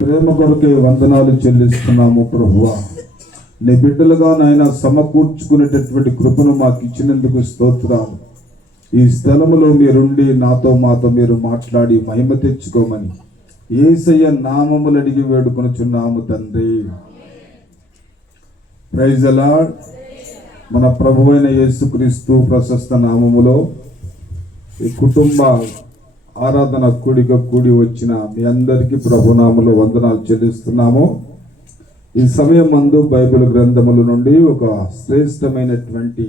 ప్రేమ కొరకే వందనాలు చెల్లిస్తున్నాము ప్రభువా. నీ బిడ్డలుగా నాయన సమకూర్చుకునేటటువంటి కృపను మాకు ఇచ్చినందుకు స్తోత్రాలు. ఈ స్థలములో మీరుండి నాతో మాతో మీరు మాట్లాడి మహిమ తెచ్చుకోమని యేసయ్య నామములు అడిగి వేడుకొనుచున్నాము తండ్రి. Praise the Lord. మన ప్రభువైన యేసుక్రీస్తు ప్రశస్త నామములో ఈ కుటుంబ ఆరాధన కూడి వచ్చిన మీ అందరికీ ప్రభునామములో వందనాలు చెల్లిస్తున్నాము. ఈ సమయం మందు బైబిల్ గ్రంథముల నుండి ఒక శ్రేష్టమైనటువంటి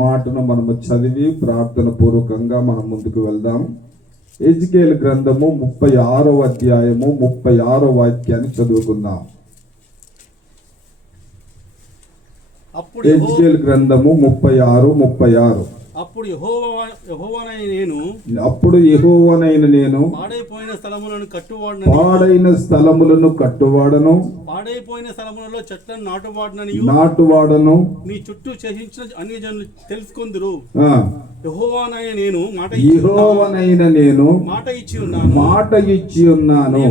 మాటను మనము చదివి ప్రార్థన పూర్వకంగా మనం ముందుకు వెళ్దాం. ఎజికేల్ గ్రంథము 36వ అధ్యాయము 36వ వాక్యాన్ని చదువుకుందాం. ఎజికేల్ గ్రంథము 36:36. అప్పుడు యెహోవానైన నేను పాడైపోయిన స్థలములను కట్టువాడను, పాడైపోయిన స్థలములలో చెట్లను నాటువాడను, నీ చుట్టూ చేసిన అన్ని జనులు తెలుసుకొందురు. యెహోవానైన నేను మాట ఇచ్చి ఉన్నాను,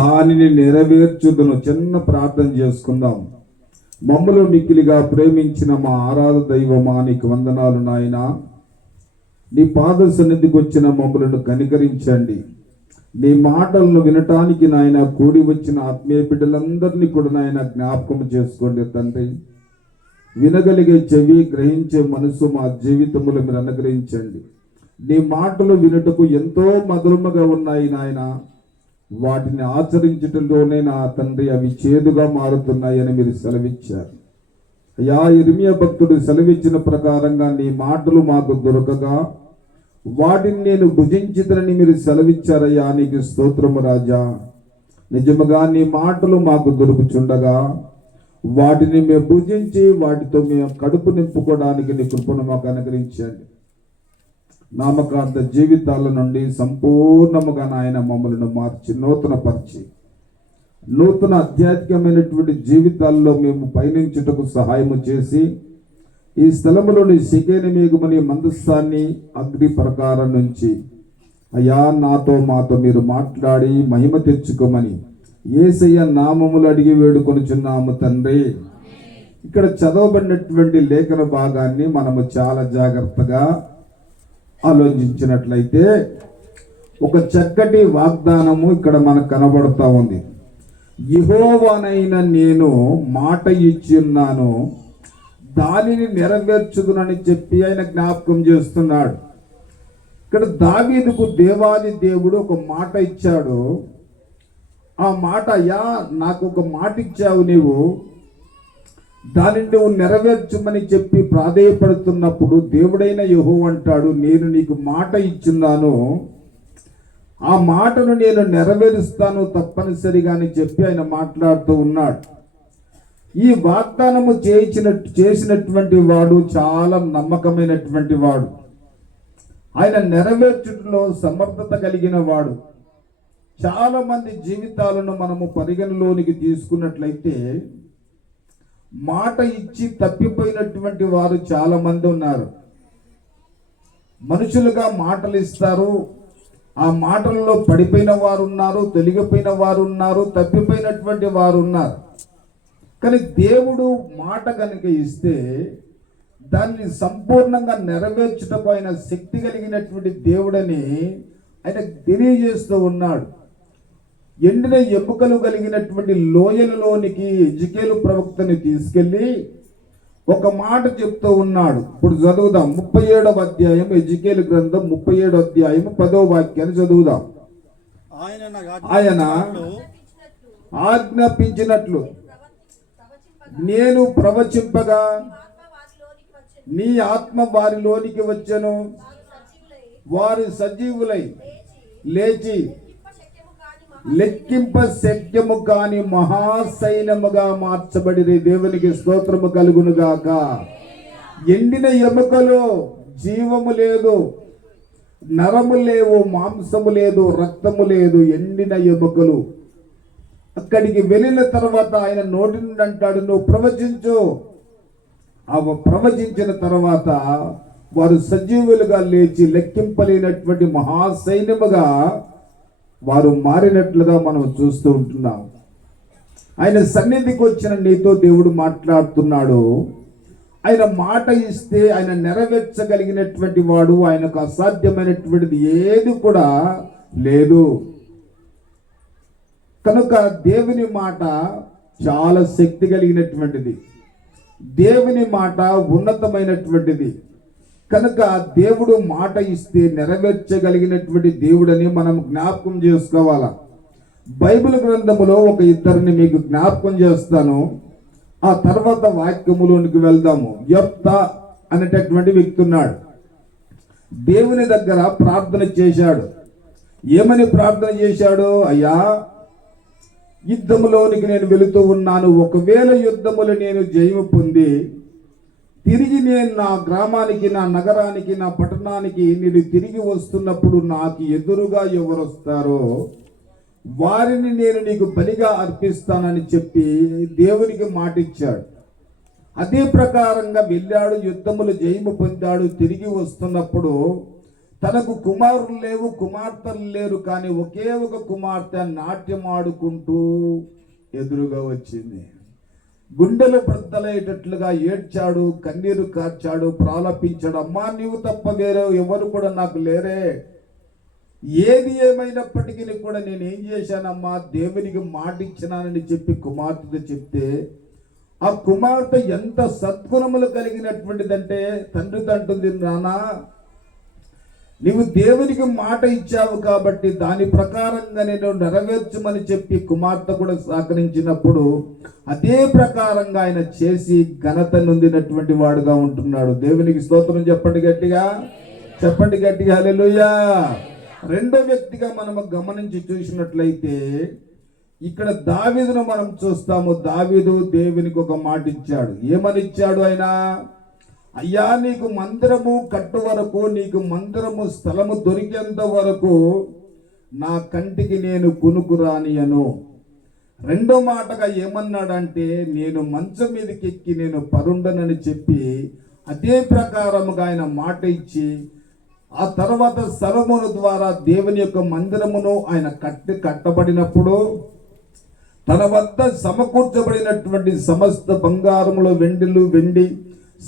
దానిని నెరవేర్చుదును. చిన్న ప్రార్థన చేసుకుందాం. మమ్మల్ని మిక్కిలిగా ప్రేమించిన మా ఆరాధ దైవమా, నీకు వందనాలు నాయనా. నీ పాద సన్నిధికి వచ్చిన మమ్మలను కనికరించండి. నీ మాటలను వినటానికి నాయన కూడి వచ్చిన ఆత్మీయ బిడ్డలందరినీ కూడా నాయన జ్ఞాపకం చేసుకోండి తండ్రి. వినగలిగే చెవి, గ్రహించే మనసు మా జీవితంలో మీరు అనుగ్రహించండి. నీ మాటలు వినుటకు ఎంతో మధురముగా ఉన్నాయి నాయన. వాటిని ఆచరించటంలోనే నా తండ్రి అవి చేదుగా మారుతున్నాయని మీరు సెలవిచ్చారు. అయ్యా, ఇర్మియా భక్తుడు సెలవిచ్చిన ప్రకారంగా నీ మాటలు మాకు దొరకగా వాటిని నేను భుజించితనని మీరు సెలవిచ్చారయ్యా. నీకు స్తోత్రము రాజా. నిజముగా నీ మాటలు మాకు దొరుకుచుండగా వాటిని మేము భుజించి వాటితో మేము కడుపు నింపుకోవడానికి నీ కృపను మాకు అనుగ్రహించండి. నామకాంత జీవితాల నుండి సంపూర్ణముగా నాయన మమ్మల్ని మార్చి నూతన ఆధ్యాత్మికమైనటువంటి జీవితాల్లో మేము పయనించుటకు సహాయము చేసి ఈ స్థలములోని సికేని మేఘమని మందస్థాన్ని అగ్ని ప్రకారం నుంచి అయ్యా నాతో మాతో మీరు మాట్లాడి మహిమ తెచ్చుకోమని యేసయ్య నామములు అడిగి వేడుకొనుచున్నాము తండ్రి. ఇక్కడ చదవబడినటువంటి లేఖన భాగాన్ని మనము చాలా జాగ్రత్తగా ఆలోచించినట్లయితే ఒక చక్కటి వాగ్దానము ఇక్కడ మనకు కనబడుతూ ఉంది. యెహోవానైన నేను మాట ఇచ్చి ఉన్నాను, దానిని నెరవేర్చుదునని చెప్పి ఆయన జ్ఞాపకం చేస్తున్నాడు. ఇక్కడ దావీదుకు దేవాది దేవుడు ఒక మాట ఇచ్చాడు. ఆ మాట, అయ్యా నాకు ఒక మాట ఇచ్చావు, నీవు దానిని నువ్వు నెరవేర్చమని చెప్పి ప్రాధేయపడుతున్నప్పుడు దేవుడైన యెహోవా అంటాడు, నేను నీకు మాట ఇచ్చున్నాను, ఆ మాటను నేను నెరవేరుస్తాను తప్పనిసరిగా అని చెప్పి ఆయన మాట్లాడుతూ ఉన్నాడు. ఈ వాగ్దానము చేసినటువంటి వాడు చాలా నమ్మకమైనటువంటి వాడు. ఆయన నెరవేర్చుటలో సమర్థత కలిగిన వాడు. చాలా మంది జీవితాలను మనము పరిగణలోనికి తీసుకున్నట్లయితే మాట ఇచ్చి తప్పిపోయినటువంటి వారు చాలా మంది ఉన్నారు. మనుషులుగా మాటలు ఇస్తారు, ఆ మాటల్లో పడిపోయిన వారు ఉన్నారు, తొలగిపోయిన వారు ఉన్నారు, తప్పిపోయినటువంటి వారు ఉన్నారు. కానీ దేవుడు మాట కనుక ఇస్తే దాన్ని సంపూర్ణంగా నెరవేర్చుటకు ఆయన శక్తి కలిగినటువంటి దేవుడని ఆయన తెలియజేస్తూ ఉన్నాడు. ఎండిన ఎముకలు కలిగినటువంటి లోయలలోనికి ఎజికేలు ప్రవక్తని తీసుకెళ్లి ఒక మాట చెప్తూ ఉన్నాడు. ఇప్పుడు చదువుదాం. 37వ అధ్యాయం, ఎజికేలు గ్రంథం 37వ అధ్యాయం 10వ వాక్యాన్ని చదువుదాం. ఆయన ఆజ్ఞాపించినట్లు నేను ప్రవచింపగా నీ ఆత్మ వారిలోనికి వచ్చెను, వారి సజీవులై లేచి లెక్కింప శక్యము కాని మహాసైన్యముగా మార్చబడి దేవునికి స్తోత్రము కలుగును గాక. ఎండిన ఎముకలు, జీవము లేదు, నరము లేవు, మాంసము లేదు, రక్తము లేదు, ఎండిన ఎముకలు. అక్కడికి వెళ్ళిన తర్వాత ఆయన నోటి నుండి అంటాడు, నువ్వు ప్రవచించు. ప్రవచించిన తర్వాత వారు సజీవులుగా లేచి లెక్కింపలేనటువంటి మహాసైన్యముగా వారు మారినట్లుగా మనం చూస్తూ ఉంటున్నాం. ఆయన సన్నిధికి వచ్చిన నీతో దేవుడు మాట్లాడుతున్నాడు. ఆయన మాట ఇస్తే ఆయన నెరవేర్చగలిగినటువంటి వాడు. ఆయనకు అసాధ్యమైనటువంటిది ఏది కూడా లేదు. కనుక దేవుని మాట చాలా శక్తి కలిగినటువంటిది. దేవుని మాట ఉన్నతమైనటువంటిది. కనుక దేవుడు మాట ఇస్తే నెరవేర్చగలిగినటువంటి దేవుడని మనం జ్ఞాపకం చేసుకోవాలా. బైబిల్ గ్రంథములో ఒక ఇద్దరిని మీకు జ్ఞాపకం చేస్తాను. ఆ తర్వాత వాక్యములోనికి వెళ్దాము. యెఫ్తా అనేటటువంటి వ్యక్తి ఉన్నాడు. దేవుని దగ్గర ప్రార్థన చేశాడు. ఏమని ప్రార్థన చేశాడు? అయ్యా, యుద్ధములోనికి నేను వెళుతూ ఉన్నాను. ఒకవేళ యుద్ధములు నేను జయము పొంది తిరిగి నేను నా గ్రామానికి, నా నగరానికి, నా పట్టణానికి నేను తిరిగి వస్తున్నప్పుడు నాకు ఎదురుగా ఎవరు వస్తారో వారిని నేను నీకు బలిగా అర్పిస్తానని చెప్పి దేవునికి మాట ఇచ్చాడు. అదే ప్రకారంగా వెళ్ళాడు, యుద్ధములు జయము పొందాడు. తిరిగి వస్తున్నప్పుడు తనకు కుమారులు లేవు, కుమార్తెలు లేరు, కానీ ఒకే ఒక కుమార్తె నాట్యమాడుకుంటూ ఎదురుగా వచ్చింది. గుండెలు బ్రద్దలయ్యేటట్లుగా ఏడ్చాడు, కన్నీరు కార్చాడు, ప్రాలపించాడు. అమ్మా, నీవు తప్ప వేరే ఎవరు కూడా నాకు లేరే. ఏది ఏమైనప్పటికీ కూడా నేను ఏం చేశానమ్మా, దేవునికి మాట ఇచ్చినానని చెప్పి కుమార్తెతో చెప్తే, ఆ కుమార్తె ఎంత సద్గుణములు కలిగినటువంటిదంటే తండ్రితో అంటుంది, నానా, నీవు దేవునికి మాట ఇచ్చావు కాబట్టి దాని ప్రకారంగా నేను నెరవేర్చమని చెప్పి కుమార్తె కూడా సహకరించినప్పుడు అదే ప్రకారంగా ఆయన చేసి ఘనత నొందినటువంటి వాడుగా ఉంటున్నాడు. దేవునికి స్తోత్రం చెప్పండి గట్టిగా, చెప్పండి గట్టిగా హల్లెలూయా. రెండో వ్యక్తిగా మనము గమనించి చూసినట్లయితే ఇక్కడ దావీదును మనం చూస్తాము. దావీదు దేవునికి ఒక మాట ఇచ్చాడు. ఏమని ఇచ్చాడు ఆయన? అయ్యా, నీకు మందిరము కట్టు వరకు, నీకు మందిరము స్థలము దొరికేంత వరకు నా కంటికి నేను కునుకు రానియను. రెండో మాటగా ఏమన్నాడంటే, నేను మంచం మీదకి ఎక్కి నేను పరుండనని చెప్పి అదే ప్రకారముగా ఆయన మాట ఇచ్చి ఆ తర్వాత సొలొమోను ద్వారా దేవుని యొక్క మందిరమును ఆయన కట్టబడినప్పుడు తన వద్ద సమకూర్చబడినటువంటి సమస్త బంగారములు, వెండి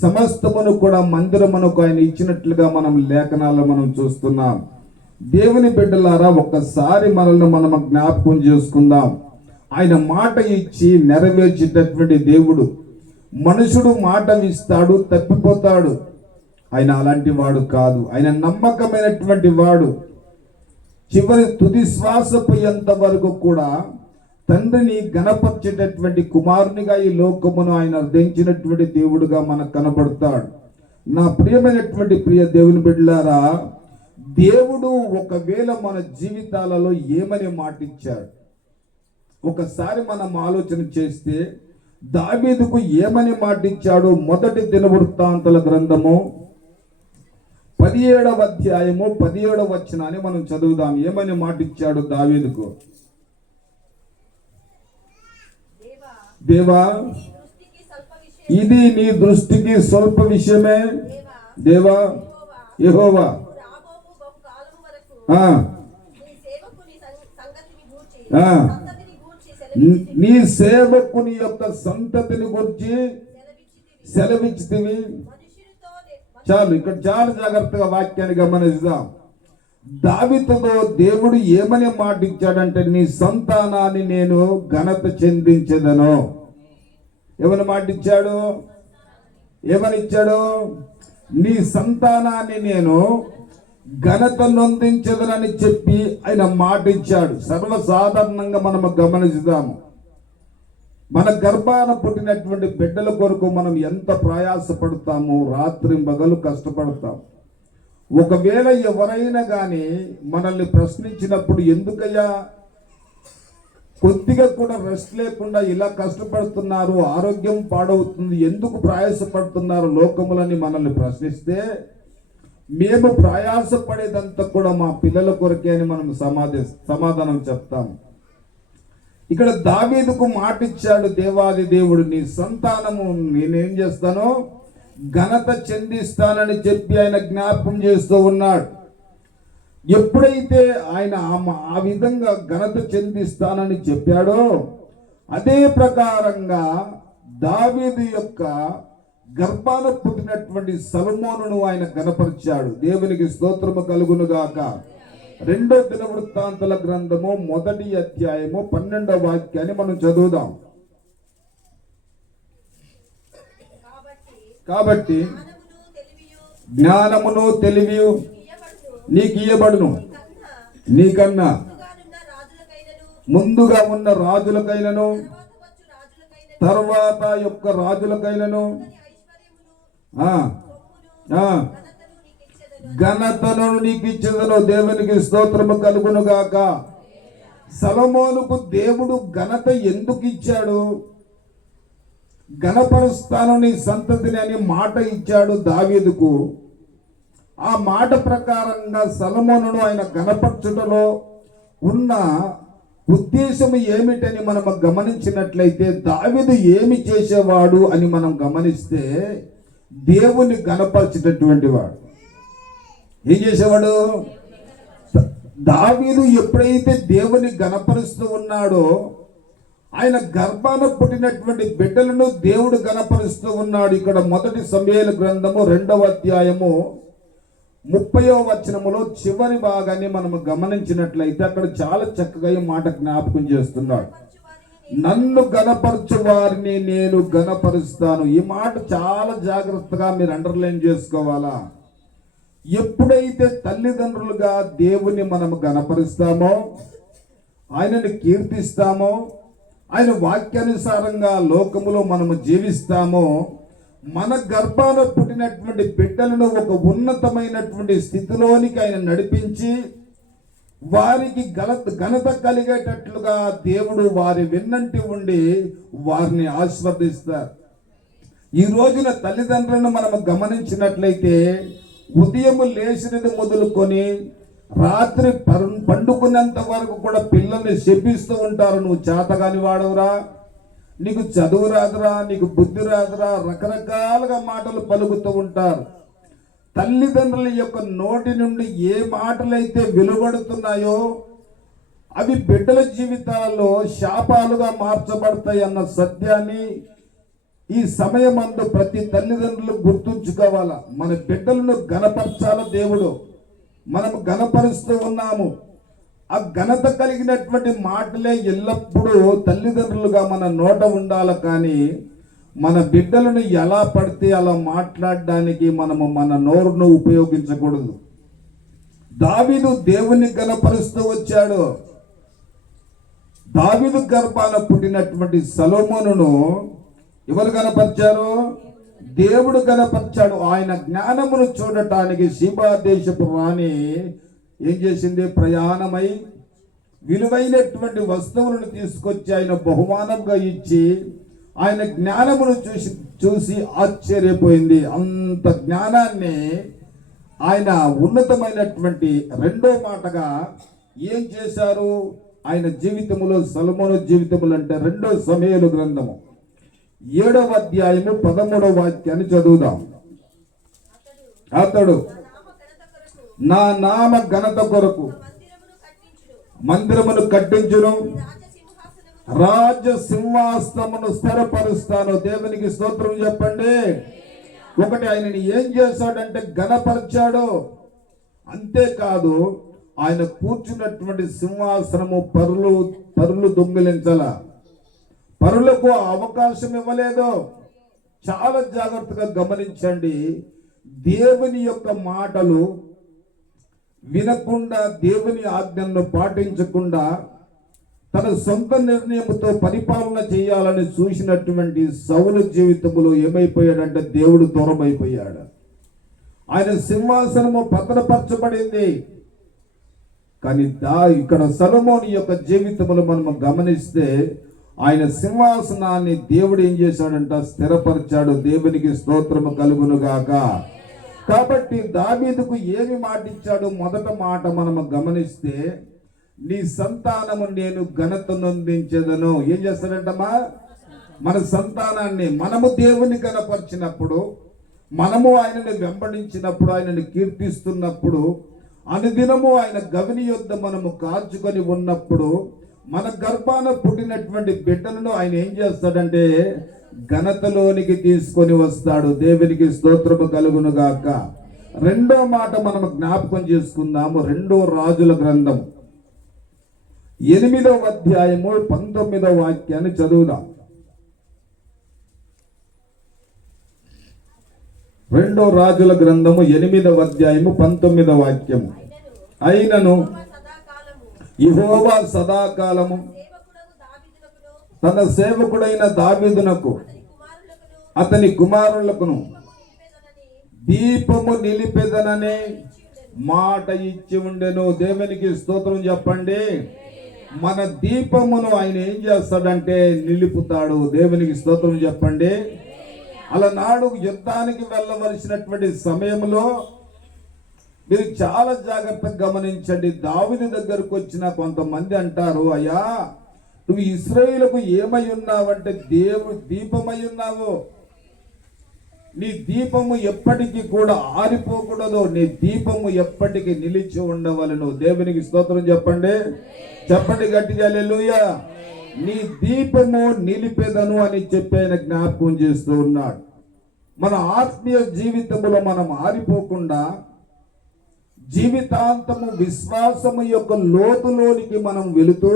సమస్తమును కూడా మందిరమునకు ఆయన ఇచ్చినట్లుగా మనం లేఖనాల్లో మనం చూస్తున్నాం. దేవుని బిడ్డలారా, ఒక్కసారి మనల్ని మనం జ్ఞాపకం చేసుకుందాం. ఆయన మాట ఇచ్చి నెరవేర్చేటటువంటి దేవుడు. మనుషుడు మాట ఇస్తాడు, తప్పిపోతాడు. ఆయన అలాంటి వాడు కాదు. ఆయన నమ్మకమైనటువంటి వాడు. చివరి తుది శ్వాస పోయేంత వరకు కూడా తండ్రిని గణపరిచేటటువంటి కుమారునిగా ఈ లోకమును ఆయన అర్థించినటువంటి దేవుడుగా మనకు కనబడతాడు. నా ప్రియమైనటువంటి ప్రియ దేవుని బిడ్డలారా, దేవుడు ఒకవేళ మన జీవితాలలో ఏమని మాటిచ్చాడు ఒకసారి మనం ఆలోచన చేస్తే, దావీదుకు ఏమని మాటిచ్చాడు? మొదటి దినవృత్తాంతాల గ్రంథము 17వ అధ్యాయము 17వ వచనాన్ని మనం చదువుదాం. ఏమని మాటిచ్చాడు దావీదుకు? దేవా, ఇది నీ దృష్టికి స్వల్ప విషయమే. దేవా, యెహోవా, నీ సేవకుని యొక్క సంతతిని గురించి సెలవిచ్చితివి. చాలు, ఇక్కడ చాలా జాగ్రత్తగా వాక్యాన్ని గమనిద్దాం. దావీదుతో దేవుడు ఏమని మాట ఇచ్చాడంటే, నీ సంతానాన్ని నేను ఘనత చెందించెదను. ఏమని మాట ఇచ్చాడు? ఏమని ఇచ్చాడు? నీ సంతానాన్ని నేను ఘనత నొందించెదనని చెప్పి ఆయన మాట ఇచ్చాడు. సర్వసాధారణంగా మనము గమనిద్దాము. మన గర్భాన పుట్టినటువంటి బిడ్డల కొరకు మనం ఎంత ప్రయాసపడతాము, రాత్రి పగలు కష్టపడతాం. ఒకవేళ ఎవరైనా కానీ మనల్ని ప్రశ్నించినప్పుడు, ఎందుకయ్యా కొద్దిగా కూడా రెస్ట్ లేకుండా ఇలా కష్టపడుతున్నారు, ఆరోగ్యం పాడవుతుంది, ఎందుకు ప్రయాసపడుతున్నారు లోకములని మనల్ని ప్రశ్నిస్తే, మేము ప్రయాసపడేదంతా కూడా మా పిల్లల కొరకే అని మనం సమాధానం చెప్తాము. ఇక్కడ దావీదుకు మాట ఇచ్చాడు దేవాది దేవుడు, నీ సంతానము నేనేం చేస్తానో ఘనత చెందిస్తానని చెప్పి ఆయన జ్ఞాపకం చేస్తూ ఉన్నాడు. ఎప్పుడైతే ఆయన ఆ విధంగా ఘనత చెందిస్తానని చెప్పాడో అదే ప్రకారంగా దావీదు యొక్క గర్భాన పుట్టినటువంటి సొలొమోనును ఆయన ఘనపరిచాడు. దేవునికి స్తోత్రము కలుగును గాక. 2 దినవృత్తాంతాల గ్రంథము 1వ అధ్యాయము 12వ వాక్యాన్ని మనం చదువుదాం. కాబట్టి జ్ఞానమును తెలివియు నీకు ఇయ్యబడును, నీకన్నా ముందుగా ఉన్న రాజులకైనను తర్వాత యొక్క రాజులకైనను ఘనతను నీకు ఇచ్చేదను. దేవునికి స్తోత్రము కలుగును గాక. సొలొమోనుకు దేవుడు ఘనత ఎందుకు ఇచ్చాడు? ఘనపరుస్తాను నీ సంతతిని అని మాట ఇచ్చాడు దావీదుకు. ఆ మాట ప్రకారంగా సొలొమోనును ఆయన ఘనపరచుటలో ఉన్న ఉద్దేశం ఏమిటని మనం గమనించినట్లయితే, దావీదు ఏమి చేసేవాడు అని మనం గమనిస్తే, దేవుని ఘనపరచేటటువంటి వాడు. ఏం చేసేవాడు? దావీదు ఎప్పుడైతే దేవుని ఘనపరుస్తూ ఉన్నాడో, ఆయన గర్భాన పుట్టినటువంటి బిడ్డలను దేవుడు ఘనపరుస్తూ ఉన్నాడు. ఇక్కడ 1 సమూయేలు గ్రంథము 2వ అధ్యాయము 30వ వచనములో చివరి భాగాన్ని మనం గమనించినట్లయితే అక్కడ చాలా చక్కగా ఈ మాట జ్ఞాపకం చేస్తున్నాడు. నన్ను గణపరచు వారిని నేను గణపరుస్తాను. ఈ మాట చాలా జాగ్రత్తగా మీరు అండర్లైన్ చేసుకోవాలా. ఎప్పుడైతే తల్లిదండ్రులుగా దేవుని మనము గణపరుస్తామో, ఆయనని కీర్తిస్తామో, ఆయన వాక్యానుసారంగా లోకములో మనము జీవిస్తామో, మన గర్భాన పుట్టినటువంటి బిడ్డలను ఒక ఉన్నతమైనటువంటి స్థితిలోనికి ఆయన నడిపించి వారికి ఘనత కలిగేటట్లుగా దేవుడు వారి వెన్నంటి ఉండి వారిని ఆశీర్వదిస్తారు. ఈ రోజున తల్లిదండ్రులను మనం గమనించినట్లయితే ఉదయం లేచినది మొదలుకొని రాత్రి పండుకునేంత వరకు కూడా పిల్లల్ని శపిస్తూ ఉంటారు. నువ్వు చేతగాని వాడవురా, నీకు చదువు రాదురా, నీకు బుద్ధి రాదురా, రకరకాలుగా మాటలు పలుకుతూ ఉంటారు. తల్లిదండ్రుల యొక్క నోటి నుండి ఏ మాటలైతే వెలువడుతున్నాయో అవి బిడ్డల జీవితాలలో శాపాలుగా మార్చబడతాయి అన్న సత్యాన్ని ఈ సమయమందు ప్రతి తల్లిదండ్రులు గుర్తుంచుకోవాలా. మన బిడ్డలను ఘనపరచాల దేవుడు, మనము ఘనపరుస్తూ ఉన్నాము. ఆ ఘనత కలిగినటువంటి మాటలే ఎల్లప్పుడూ తల్లిదండ్రులుగా మన నోట ఉండాలి. కానీ మన బిడ్డలను ఎలా పడితే అలా మాట్లాడడానికి మనము మన నోరును ఉపయోగించకూడదు. దావీదు దేవుని ఘనపరుస్తూ వచ్చాడు. దావీదు గర్భాన పుట్టినటువంటి సొలొమోనును ఎవరు కనపరిచారు? దేవుడు కనపరిచాడు. ఆయన జ్ఞానమును చూడటానికి షీబా దేశపు రాణి ఏం చేసింది? ప్రయాణమై విలువైనటువంటి వస్తువులను తీసుకొచ్చి ఆయన బహుమానంగా ఇచ్చి ఆయన జ్ఞానమును చూసి ఆశ్చర్యపోయింది. అంత జ్ఞానాన్ని ఆయన ఉన్నతమైనటువంటి రెండో మాటగా ఏం చేశారు ఆయన జీవితములో? సొలొమోను జీవితములు అంటే 2 సమూయేలు గ్రంథము 7వ అధ్యాయము 13వ వాక్యాన్ని చదువుదాం. అతడు నా నామ ఘనత కొరకు మందిరమును కట్టించును, రాజ సింహాసనమును స్థిరపరుస్తాను. దేవునికి స్తోత్రం చెప్పండి. ఒకటి, ఆయనని ఏం చేశాడంటే ఘనపరిచాడు. అంతేకాదు ఆయన కూర్చున్నటువంటి సింహాసనము పరులు దొంగిలించాల, పరులకు అవకాశం ఇవ్వలేదు. చాలా జాగ్రత్తగా గమనించండి. దేవుని యొక్క మాటలు వినకుండా, దేవుని ఆజ్ఞను పాటించకుండా తన సొంత నిర్ణయంతో పరిపాలన చేయాలని చూసినటువంటి సౌలు జీవితంలో ఏమైపోయాడంటే దేవుడు దూరం అయిపోయాడు. ఆయన సింహాసనము పతనపరచబడింది. కానీ ఇక్కడ సొలొమోను యొక్క జీవితంలో మనం గమనిస్తే ఆయన సింహాసనాన్ని దేవుడు ఏం చేశాడంట? స్థిరపరిచాడు. దేవునికి స్తోత్రము కలుగును గాక. కాబట్టి దావీదుకు ఏమి మాట ఇచ్చాడు? మొదట మాట మనము గమనిస్తే, నీ సంతానము నేను ఘనత నొందించేదను. ఏం చేస్తాడంటమ్మా? మన సంతానాన్ని మనము దేవుని కనపరిచినప్పుడు, మనము ఆయనను వెంబడించినప్పుడు, ఆయనను కీర్తిస్తున్నప్పుడు అనుదినము ఆయన గవిని యొద్ద మనము కాచుకొని ఉన్నప్పుడు మన గర్భాన పుట్టినటువంటి బిడ్డలను ఆయన ఏం చేస్తాడంటే ఘనతలోనికి తీసుకొని వస్తాడు. దేవునికి స్తోత్రము కలుగును గాక. రెండో మాట మనం జ్ఞాపకం చేసుకుందాము. 2 రాజుల గ్రంథం 8వ అధ్యాయము 19వ వాక్యాన్ని చదువుదాం. 2 రాజుల గ్రంథము 8వ అధ్యాయము 19వ వాక్యము. అయినను యెహోవా సదాకాలము తన సేవకుడైన దావీదునకు అతని కుమారులకును దీపము నిలిపెదననే మాట ఇచ్చి ఉండెను. దేవునికి స్తోత్రం చెప్పండి. మన దీపమును ఆయన ఏం చేస్తాడంటే నిలుపుతాడు. దేవునికి స్తోత్రం చెప్పండి. అలనాడు యుద్ధానికి వెళ్ళవలసినటువంటి సమయంలో మీరు చాలా జాగ్రత్తగా గమనించండి. దావీదు దగ్గరకు వచ్చిన కొంతమంది అంటారు, అయ్యా నువ్వు ఇశ్రాయేలుకు ఏమై ఉన్నావంటే దేవుడు దీపమై ఉన్నావు. నీ దీపము ఎప్పటికీ కూడా ఆరిపోకూడదు. నీ దీపము ఎప్పటికీ నిలిచి ఉండవలను. దేవునికి స్తోత్రం చెప్పండి. చెప్పండి గట్టిగా హల్లెలూయా. నీ దీపము నిలిపెదను అని చెప్పి ఆయన జ్ఞాపకం చేస్తూ ఉన్నాడు. మన ఆత్మీయ జీవితంలో మనం ఆరిపోకుండా జీవితాంతము విశ్వాసము యొక్క లోతులోనికి మనం వెళుతూ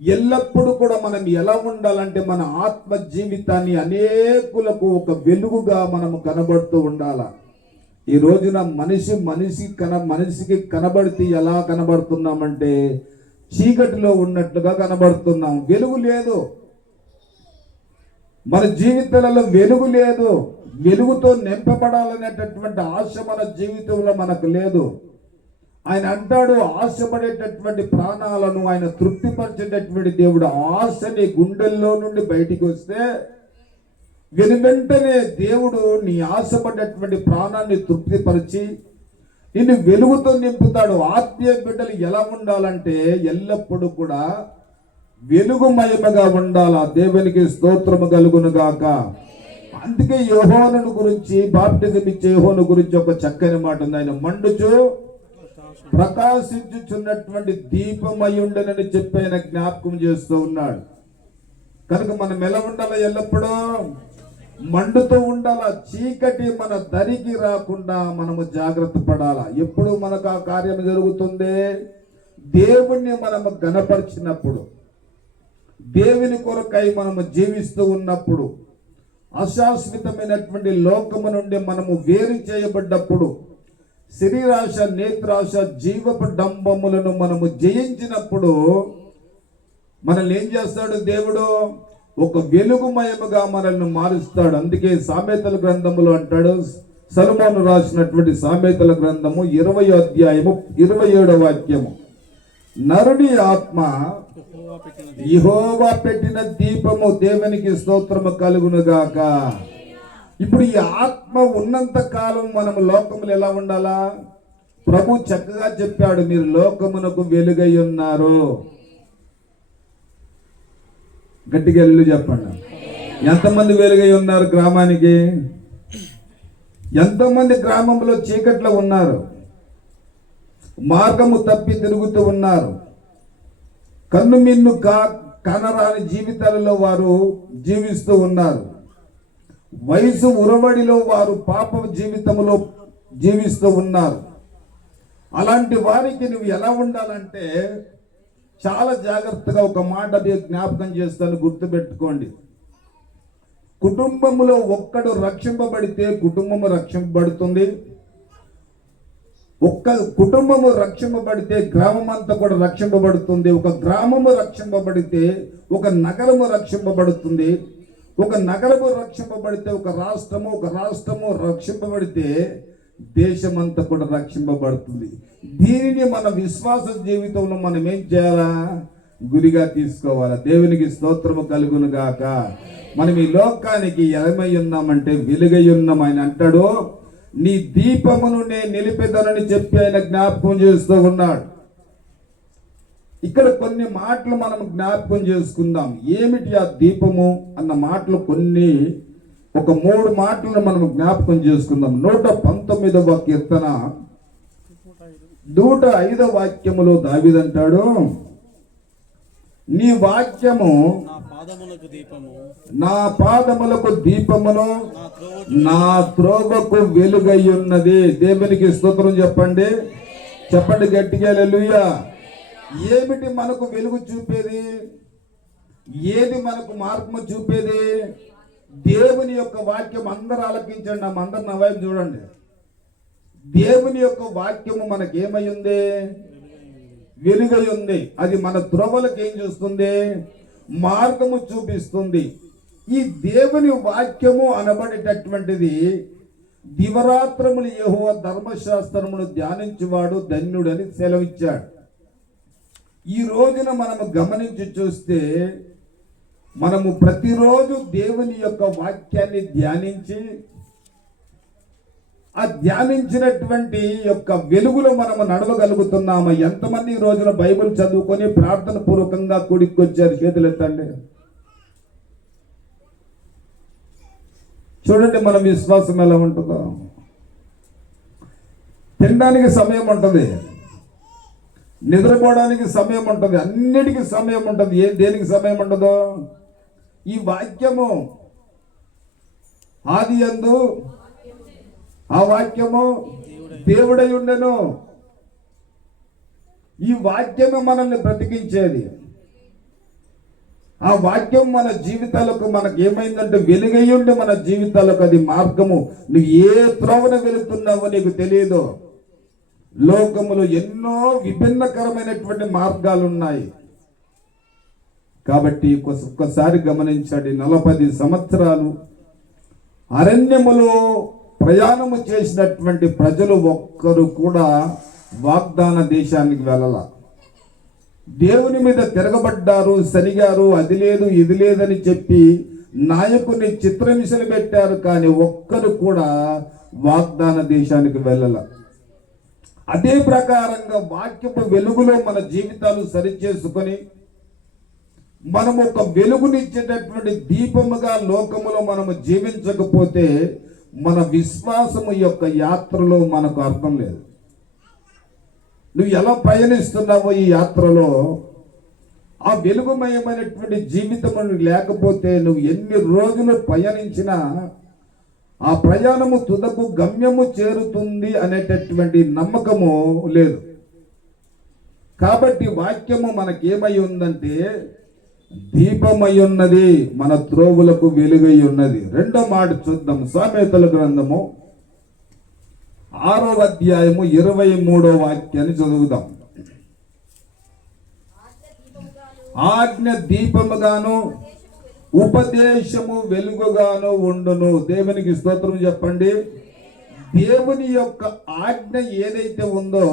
ఎల్లప్పుడూ కూడా మనం ఎలా ఉండాలంటే మన ఆత్మ జీవితాన్ని అనేకులకు ఒక వెలుగుగా మనము కనబడుతూ ఉండాల. ఈ రోజున మనిషికి కనబడితే ఎలా కనబడుతున్నామంటే చీకటిలో ఉన్నట్లుగా కనబడుతున్నాం. వెలుగు లేదు. మన జీవితాలలో వెలుగు లేదు. వెలుగుతో నింపబడాలనేటటువంటి ఆశ మన జీవితంలో మనకు లేదు. ఆయన అంటాడు, ఆశపడేటటువంటి ప్రాణాలను ఆయన తృప్తిపరిచేటటువంటి దేవుడు. ఆశని గుండెల్లో నుండి బయటికి వస్తే వెనువెంటనే దేవుడు నీ ఆశపడేటువంటి ప్రాణాన్ని తృప్తిపరిచి నిన్ను వెలుగుతో నింపుతాడు. ఆత్మీయ బిడ్డలు ఎలా ఉండాలంటే ఎల్లప్పుడూ కూడా వెలుగుమయముగా ఉండాలా. దేవునికి స్తోత్రము కలుగును గాక. అందుకే యోహాను గురించి, బాప్టిజం ఇచ్చే యోహాను గురించి ఒక చక్కని మాట ఉంది. ఆయన మండుచు ప్రకాశించుచున్నటువంటి దీపమయుండనని చెప్పి ఆయన జ్ఞాపకం చేస్తూ ఉన్నాడు. కనుక మనం ఎలా ఉండాలా? ఎల్లప్పుడూ మండుతూ ఉండాలా. చీకటి మన దరికి రాకుండా మనము జాగ్రత్త పడాలా. ఎప్పుడు మనకు ఆ కార్యం జరుగుతుంది? దేవుణ్ణి మనము గణపరిచినప్పుడు, దేవుని కొరకై మనము జీవిస్తూ ఉన్నప్పుడు, అశాశ్వతమైనటువంటి లోకము నుండి మనము వేరు చేయబడ్డప్పుడు, శరీరాశ, నేత్రాశ, జీవపు డంబములను మనము జయించినప్పుడు మనల్ని ఏం చేస్తాడు? దేవుడు ఒక వెలుగుమయముగా మనల్ని మారుస్తాడు. అందుకే సామెతల గ్రంథములో అంటాడు, సొలొమోను రాసినటువంటి సామెతల గ్రంథము 20వ అధ్యాయము 27వ వాక్యము, నరుని ఆత్మ యెహోవా పెట్టిన దీపము. దేవునికి స్తోత్రము కలుగును గాక. ఇప్పుడు ఈ ఆత్మ ఉన్నంత కాలం మనం లోకములు ఎలా ఉండాలా? ప్రభు చక్కగా చెప్పాడు, మీరు లోకమునకు వెలుగై ఉన్నారు. గట్టిగా వెళ్ళు చెప్పండి. ఎంతమంది వెలుగై ఉన్నారు గ్రామానికి? ఎంతోమంది గ్రామంలో చీకట్లో ఉన్నారు, మార్గము తప్పి తిరుగుతూ ఉన్నారు. కన్ను మిన్ను కనరాని జీవితాలలో వారు జీవిస్తూ ఉన్నారు. వయసు ఉరవడిలో వారు పాప జీవితంలో జీవిస్తూ ఉన్నారు. అలాంటి వారికి నువ్వు ఎలా ఉండాలంటే చాలా జాగ్రత్తగా ఒక మాట జ్ఞాపకం చేస్తాను, గుర్తుపెట్టుకోండి. కుటుంబంలో ఒక్కడు రక్షింపబడితే కుటుంబము రక్షింపబడుతుంది. ఒక్క కుటుంబము రక్షింపబడితే గ్రామం అంతా కూడా రక్షింపబడుతుంది. ఒక గ్రామము రక్షింపబడితే ఒక నగరము రక్షింపబడుతుంది. ఒక నగరము రక్షింపబడితే ఒక రాష్ట్రము రక్షింపబడితే దేశమంతా కూడా రక్షింపబడుతుంది. దీనిని మన విశ్వాస జీవితంలో మనం ఏం చేయాలా? గురిగా తీసుకోవాలా. దేవునికి స్తోత్రము కలుగును గాక. మనం ఈ లోకానికి ఏమై ఉన్నామంటే వెలుగై ఉన్నాం. ఆయన అంటాడు, నీ దీపమును నేను నిలిపెదనని చెప్పి ఆయన జ్ఞాపకం చేస్తూ ఉన్నాడు. ఇక్కడ కొన్ని మాటలు మనం జ్ఞాపకం చేసుకుందాం. ఏమిటి ఆ దీపము అన్న మాటలు ఒక 3 మాటలను మనం జ్ఞాపకం చేసుకుందాం. 119వ కీర్తన 105వ వాక్యములో దావీదంటాడు, నీ వాక్యము నా పాదములకు దీపమును నా త్రోవకు వెలుగయ్యున్నది. దేవునికి స్తోత్రం చెప్పండి, చెప్పండి గట్టిగా హల్లెలూయా. ఏమిటి మనకు వెలుగు చూపేది? ఏది మనకు మార్గము చూపేది? దేవుని యొక్క వాక్యం. అందరూ ఆలకించండి, అందరు నా వైపు చూడండి. దేవుని యొక్క వాక్యము మనకేమై ఉంది? వెలుగై ఉంది. అది మన త్రోవలకు ఏం చూస్తుంది? మార్గము చూపిస్తుంది. ఈ దేవుని వాక్యము అనబడేటటువంటిది దివరాత్రములు యెహోవా ధర్మశాస్త్రమును ధ్యానించువాడు ధన్యుడని సెలవిచ్చాడు. ఈ రోజున మనము గమనించి చూస్తే మనము ప్రతిరోజు దేవుని యొక్క వాక్యాన్ని ధ్యానించి ఆ ధ్యానించినటువంటి యొక్క వెలుగులో మనము నడవగలుగుతున్నాము. ఎంతమంది ఈ రోజున బైబిల్ చదువుకొని ప్రార్థన పూర్వకంగా కూడికొచ్చారు? చేతులు ఎత్తండి. చూడండి మన విశ్వాసం ఎలా ఉంటుందో. తినడానికి సమయం ఉంటుంది, నిద్రపోవడానికి సమయం ఉంటుంది, అన్నిటికీ సమయం ఉంటుంది. దేనికి సమయం ఉండదో? ఈ వాక్యము ఆది యందు ఆ వాక్యము దేవుడై ఉండెను. ఈ వాక్యము మనల్ని బ్రతికించేది. ఆ వాక్యం మన జీవితాలకు మనకు ఏమైందంటే వెలుగై ఉండి మన జీవితాలకు అది మార్గము. నువ్వు ఏ త్రోవన వెళుతున్నావో నీకు తెలియదు. లోకములో ఎన్నో విభిన్నకరమైనటువంటి మార్గాలు ఉన్నాయి. కాబట్టి ఒక్కసారి గమనించండి. 40 సంవత్సరాలు అరణ్యములో ప్రయాణము చేసినటువంటి ప్రజలు ఒక్కరు కూడా వాగ్దాన దేశానికి వెళ్ళాల. దేవుని మీద తిరగబడ్డారు, సరిగారు, అది లేదు ఇది లేదని చెప్పి నాయకుని చిత్రహింసలు పెట్టారు. కానీ ఒక్కరు కూడా వాగ్దాన దేశానికి వెళ్ళాల. అదే ప్రకారంగా వాక్యపు వెలుగులో మన జీవితాలు సరిచేసుకొని మనము ఒక వెలుగునిచ్చేటటువంటి దీపముగా లోకములో మనము జీవించకపోతే మన విశ్వాసము యొక్క యాత్రలో మనకు అర్థం లేదు. నువ్వు ఎలా పయనిస్తున్నావో ఈ యాత్రలో ఆ వెలుగుమయమైనటువంటి జీవితము లేకపోతే నువ్వు ఎన్ని రోజులు పయనించినా ఆ ప్రయాణము తుదకు గమ్యము చేరుతుంది అనేటటువంటి నమ్మకము లేదు. కాబట్టి వాక్యము మనకేమై ఉందంటే దీపమై ఉన్నది, మన త్రోవులకు వెలుగై ఉన్నది. రెండో మాట చూద్దాం. సామెతల గ్రంథము 6వ అధ్యాయము 23వ వాక్యాన్ని చదువుదాం. ఆజ్ఞ దీపముగాను ఉపదేశము వెలుగుగాను ఉండును. దేవునికి స్తోత్రం చెప్పండి. దేవుని యొక్క ఆజ్ఞ ఏదైతే ఉందో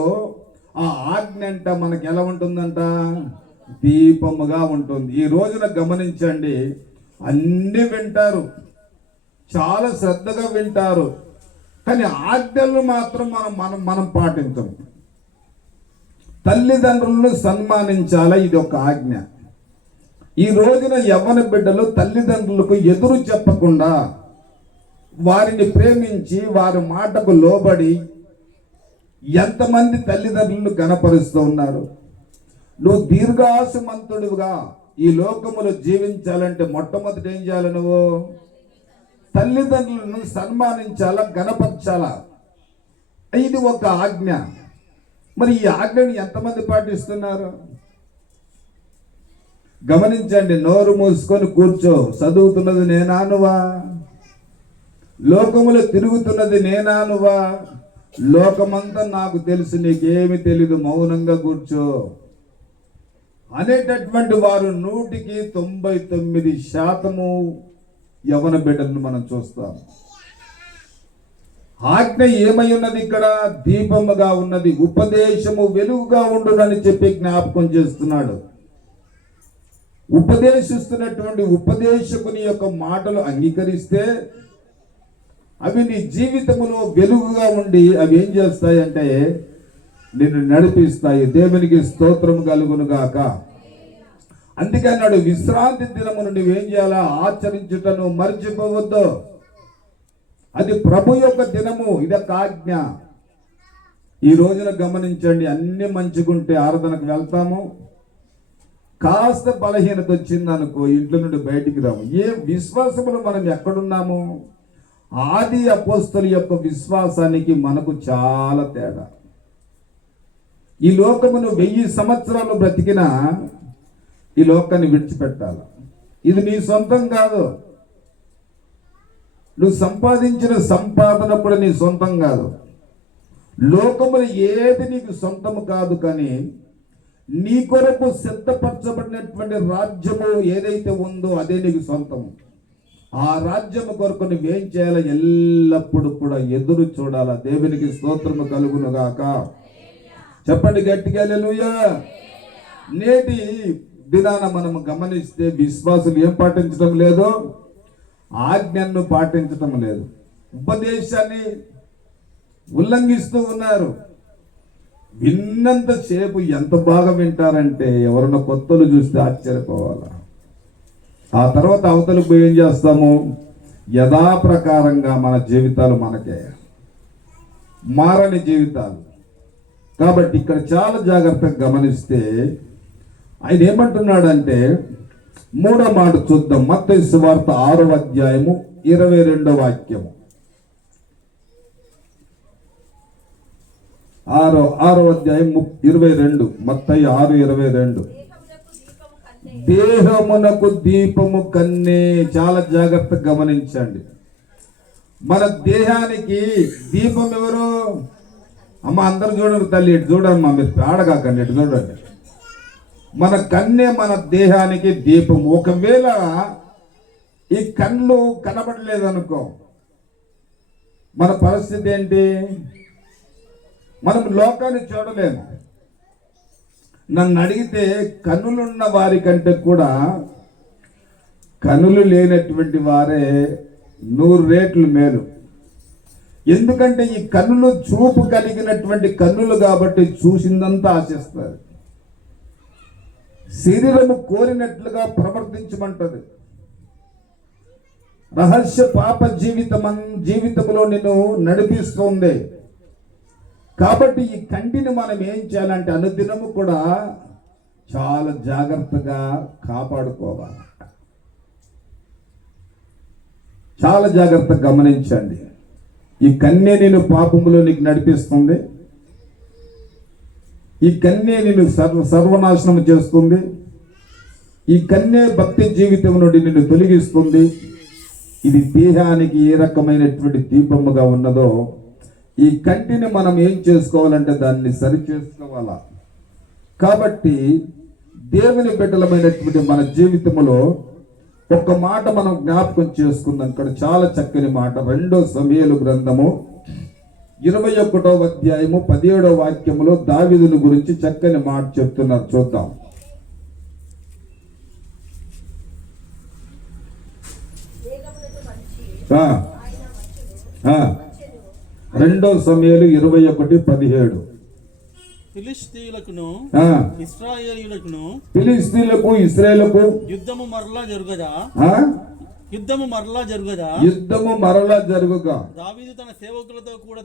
ఆ ఆజ్ఞ అంట మనకి ఎలా ఉంటుందంట? దీపముగా ఉంటుంది. ఈ రోజున గమనించండి, అన్ని వింటారు, చాలా శ్రద్ధగా వింటారు, కానీ ఆజ్ఞలు మాత్రం మనం పాటించం. తల్లిదండ్రులను సన్మానించాలా, ఇది ఒక ఆజ్ఞ. ఈ రోజున యవ్వన బిడ్డలు తల్లిదండ్రులకు ఎదురు చెప్పకుండా వారిని ప్రేమించి వారి మాటకు లోబడి ఎంతమంది తల్లిదండ్రులను గణపరుస్తూ ఉన్నారు. నువ్వు దీర్ఘాసుమంతుడుగా ఈ లోకములో జీవించాలంటే మొట్టమొదటి ఏం చేయాలి? నువ్వు తల్లిదండ్రులను సన్మానించాలా, గణపరచాలా. ఇది ఒక ఆజ్ఞ. మరి ఈ ఆజ్ఞని ఎంతమంది పాటిస్తున్నారు? గమనించండి. నోరు మూసుకొని కూర్చో. చదువుతున్నది నేనా నువ్వా? లోకములో తిరుగుతున్నది నేనా నువ్వా? లోకమంతా నాకు తెలుసు, నీకేమి తెలీదు, మౌనంగా కూర్చో అనేటటువంటి వారు 100కి 99% యవన బిడ్డలను మనం చూస్తాం. ఆజ్ఞ ఏమై ఉన్నది? ఇక్కడ దీపముగా ఉన్నది, ఉపదేశము వెలుగుగా ఉండునని చెప్పి జ్ఞాపకం చేస్తున్నాడు. ఉపదేశిస్తున్నటువంటి ఉపదేశకుని యొక్క మాటలు అంగీకరిస్తే అవి నీ జీవితములో వెలుగుగా ఉండి అవి ఏం చేస్తాయంటే నిన్ను నడిపిస్తాయి. దేవునికి స్తోత్రం కలుగును గాక. అందుకే నాడు విశ్రాంతి దినమును నువ్వేం చేయాలా? ఆచరించుటను మర్చిపోవద్దు. అది ప్రభు యొక్క దినము, ఇదొక ఆజ్ఞ. ఈ రోజున గమనించండి, అన్ని మంచిగుంటే ఆరాధనకు వెళ్తాము, కాస్త బలహీనత వచ్చింది అనుకో ఇంట్లో నుండి బయటికి రాము. ఏ విశ్వాసములో మనం ఎక్కడున్నాము? ఆది అపోస్తలుల యొక్క విశ్వాసానికి మనకు చాలా తేడా. ఈ లోకమును 1000 సంవత్సరాలు బ్రతికినా ఈ లోకాన్ని విడిచిపెట్టాలి. ఇది నీ సొంతం కాదు. నువ్వు సంపాదించిన సంపాదన కూడా నీ సొంతం కాదు. లోకములు ఏది నీకు సొంతము కాదు, కానీ నీ కొరకు సిద్ధపరచబడినటువంటి రాజ్యము ఏదైతే ఉందో అదే నీకు సొంతము. ఆ రాజ్యము కొరకు నువ్వేం చేయాలి? ఎల్లప్పుడూ కూడా ఎదురు చూడాలా. దేవునికి స్తోత్రము కలుగును గాక. చెప్పండి గట్టిగా హల్లెలూయా. నేటి దినాన మనం గమనిస్తే విశ్వాసులు ఏం పాటించడం లేదు? ఆజ్ఞను పాటించడం లేదు. ఉపదేశాన్ని ఉల్లంఘిస్తూ ఉన్నారు. విన్నంతసేపు ఎంత బాగా వింటారంటే ఎవరన్నా కొత్తలు చూస్తే ఆశ్చర్యపోవాలా. ఆ తర్వాత అవతలకు పోయి ఏం చేస్తాము? యథాప్రకారంగా మన జీవితాలు మనకే, మారని జీవితాలు. కాబట్టి ఇక్కడ చాలా జాగ్రత్తగా గమనిస్తే ఆయన ఏమంటున్నాడంటే, 3వ మాట చూద్దాం. మత్తయి సువార్త 6వ అధ్యాయము 22వ వాక్యము. 6వ అధ్యాయం 22. మత్తయి 6:22. దేహమునకు దీపము కన్నే. చాలా జాగ్రత్తగా గమనించండి. మన దేహానికి దీపం ఎవరు? అమ్మ అందరు చూడండి, తల్లి ఇటు చూడమ్మా, మీరు పేడగాకండి, ఇటు చూడండి. మన కన్నే మన దేహానికి దీపం. ఒకవేళ ఈ కళ్ళు కనబడలేదనుకో, మన పరిస్థితి ఏంటి? మనం లోకాన్ని చూడలేము. నన్ను అడిగితే కన్నులున్న వారి కంటే కూడా కన్నులు లేనటువంటి వారే 100 రెట్లు మేలు. ఎందుకంటే ఈ కన్నులు చూపు కలిగినటువంటి కన్నులు కాబట్టి చూసిందంతా ఆశిస్తారు. శరీరము కోరినట్లుగా ప్రవర్తించమంటది. రహస్య పాప జీవితంలో నిన్ను నడిపిస్తుంది. కాబట్టి ఈ కంటిని మనం ఏం చేయాలంటే అనుదినము కూడా చాలా జాగ్రత్తగా కాపాడుకోవాలి. చాలా జాగ్రత్తగా గమనించండి. ఈ కన్నే నేను పాపములో నీకు నడిపిస్తుంది. ఈ కన్నే నేను సర్వనాశనం చేస్తుంది. ఈ కన్నే భక్తి జీవితం నుండి నిన్ను తొలగిస్తుంది. ఇది దేహానికి ఏ రకమైనటువంటి దీపముగా ఉన్నదో ఈ కంటిని మనం ఏం చేసుకోవాలంటే దాన్ని సరి చేసుకోవాలా. కాబట్టి దేవుని బిడ్డలమైనటువంటి మన జీవితంలో ఒక మాట మనం జ్ఞాపకం చేసుకుందాం. ఇక్కడ చాలా చక్కని మాట. 2 సమూయేలు గ్రంథము 21వ అధ్యాయము 17వ వాక్యములో దావీదుని గురించి చక్కని మాట చెప్తున్నారు. చూద్దాం. ఆ 2 సమూయేలు 21:17. ఫిలిష్తీయులకును ఇశ్రాయేలీయులకును ఫిలిష్తీయులకు ఇశ్రాయేలుకు యుద్ధము మరలా జరుగుగా దావీదు తన సేవకులతో కూడా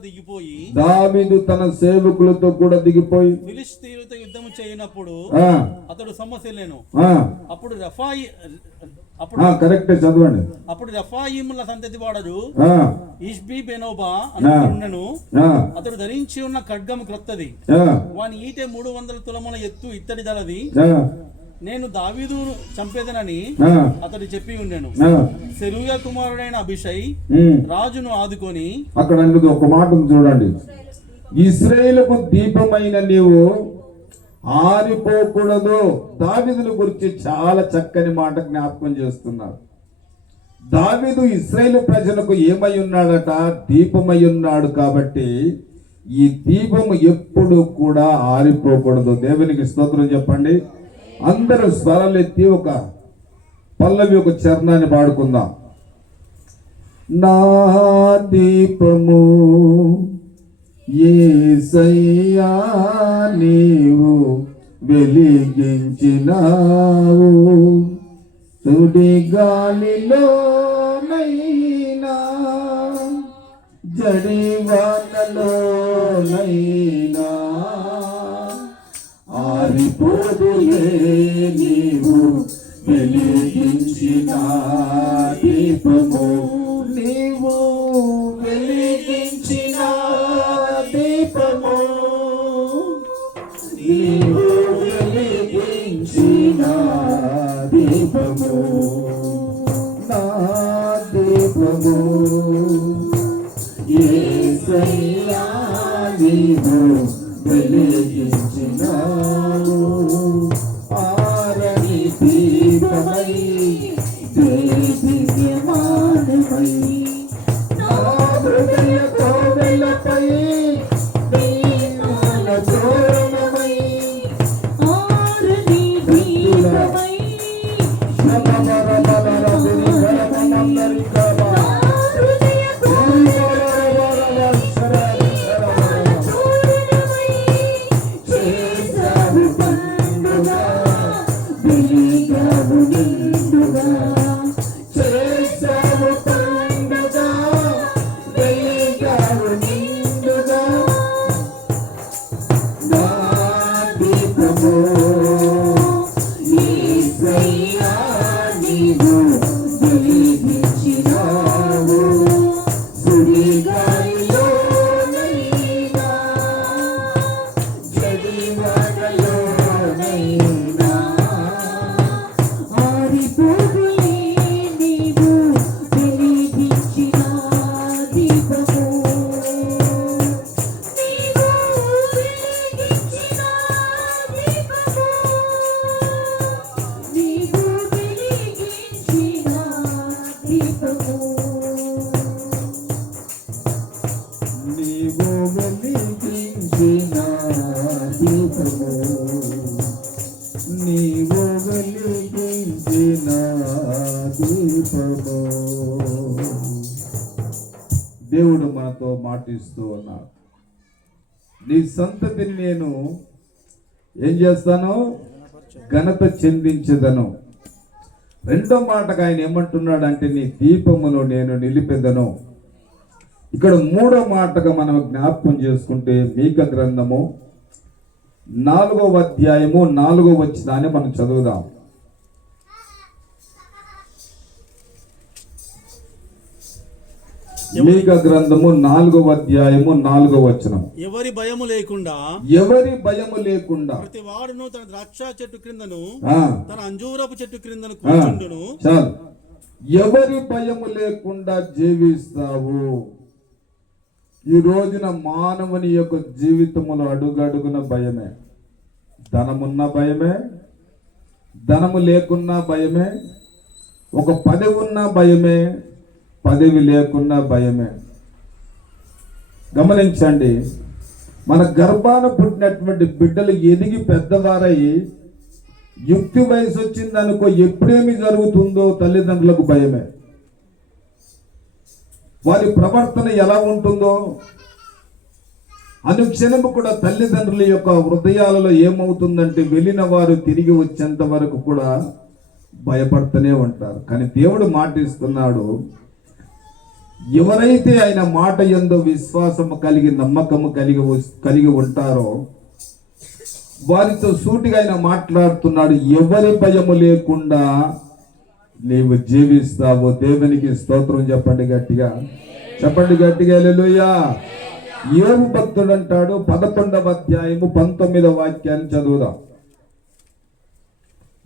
దిగిపోయి ఫిలిష్తీయులతో యుద్ధము చేయనప్పుడు అతడు సమస్యలేను. అప్పుడు కరెక్ట్ చదవండి. అప్పుడు రెఫాయిముల సంతతి వాడరు ఇష్బీ బెనోబా అనుకున్నను. అతడు ధరించి ఉన్న ఖడ్గము క్రొత్తది, వాని ఈటె 300 తులముల ఎత్తు ఇత్తడి దళది. నేను దావీదును చంపేదనని అతడు చెప్పి ఉండెను. సెరూయా కుమారుడైన అభిషై రాజును ఆదుకొని అక్కడ ఒక మాట చూడండి. ఇశ్రాయేలుకు దీపమైన నీవు ఆరిపోకూడదు. దావీదుని గురించి చాలా చక్కని మాట జ్ఞాపకం చేస్తున్నారు. దావీదు ఇశ్రాయేలు ప్రజలకు ఏమై ఉన్నాడట? దీపమై ఉన్నాడు. కాబట్టి ఈ దీపము ఎప్పుడు కూడా ఆరిపోకూడదు. దేవునికి స్తోత్రం చెప్పండి. అందరూ స్వరాలెత్తి ఒక పల్లవి, ఒక చరణాన్ని పాడుకుందాం. నా దీపము యేసయ్యా నీవు వెలిగించినావు, సుడి గాలిలోనైనా జడివానలోనైనా ఆరిపోదులే నీవు వెలిగించిన దీపము, నీవు వెలిగించిన దీపము, నీవు వెలిగించిన దీపము, నా దీపము యేసయ్యా నీవు వెలిగించినావు, ఆరని దీపమై దేదీప్యమానమై నా హృదయ కోవెలపై దీపాల తోరణమై, ఆరని దీపమై నీవు వెలిగించిన దీపము, నీవు వెలిగించిన దీపము. దేవుడు మనతో మాటిస్తూ ఉన్నాడు, నీ సంతతిని నేను ఏం చేస్తాను, ఘనత చెందించదను. రెండో మాటగా ఆయన ఏమంటున్నాడంటే, నీ దీపమును నేను నిలిపెదను. ఇక్కడ మూడో మాటగా మనం జ్ఞాపకం చేసుకుంటే మీకా గ్రంథము 4వ అధ్యాయము 4వ వచనాన్ని మనం చదువుదాం. మీకా గ్రంథము 4వ అధ్యాయము 4వ వచనం. ఎవరి భయము లేకుండా ప్రతి వాడును తన ద్రాక్ష చెట్టు క్రిందను తన అంజూరపు చెట్టు క్రిందను కూర్చుండును. చాలు, ఎవరి భయము లేకుండా జీవిస్తావు. ఈ రోజున మానవుని యొక్క జీవితములో అడుగడుగున భయమే. ధనమున్న భయమే, ధనము లేకున్నా భయమే, ఒక పదవి ఉన్న భయమే, పదవి లేకున్నా భయమే. గమనించండి, మన గర్భాన పుట్టినటువంటి బిడ్డలు ఎదిగి పెద్దవారై యుక్తి వయసు వచ్చిందనుకో, ఎప్పుడేమి జరుగుతుందో తల్లిదండ్రులకు భయమే. వారి ప్రవర్తన ఎలా ఉంటుందో అనుక్షణము కూడా తల్లిదండ్రుల యొక్క హృదయాలలో ఏమవుతుందంటే, వెళ్ళిన వారు తిరిగి వచ్చేంత వరకు కూడా భయపడుతూనే ఉంటారు. కానీ దేవుడు మాటిస్తున్నాడు, ఎవరైతే ఆయన మాట యందు విశ్వాసము కలిగి నమ్మకము కలిగి ఉంటారో వారితో సూటిగా ఆయన మాట్లాడుతున్నాడు, ఎవరి భయము లేకుండా నీవు జీవిస్తావు. దేవునికి స్తోత్రం చెప్పండి గట్టిగా, చెప్పండి గట్టిగా హల్లెలూయా. యోబు భక్తుడు అంటాడు, 11వ అధ్యాయము 19వ వాక్యాన్ని చదువుదాం.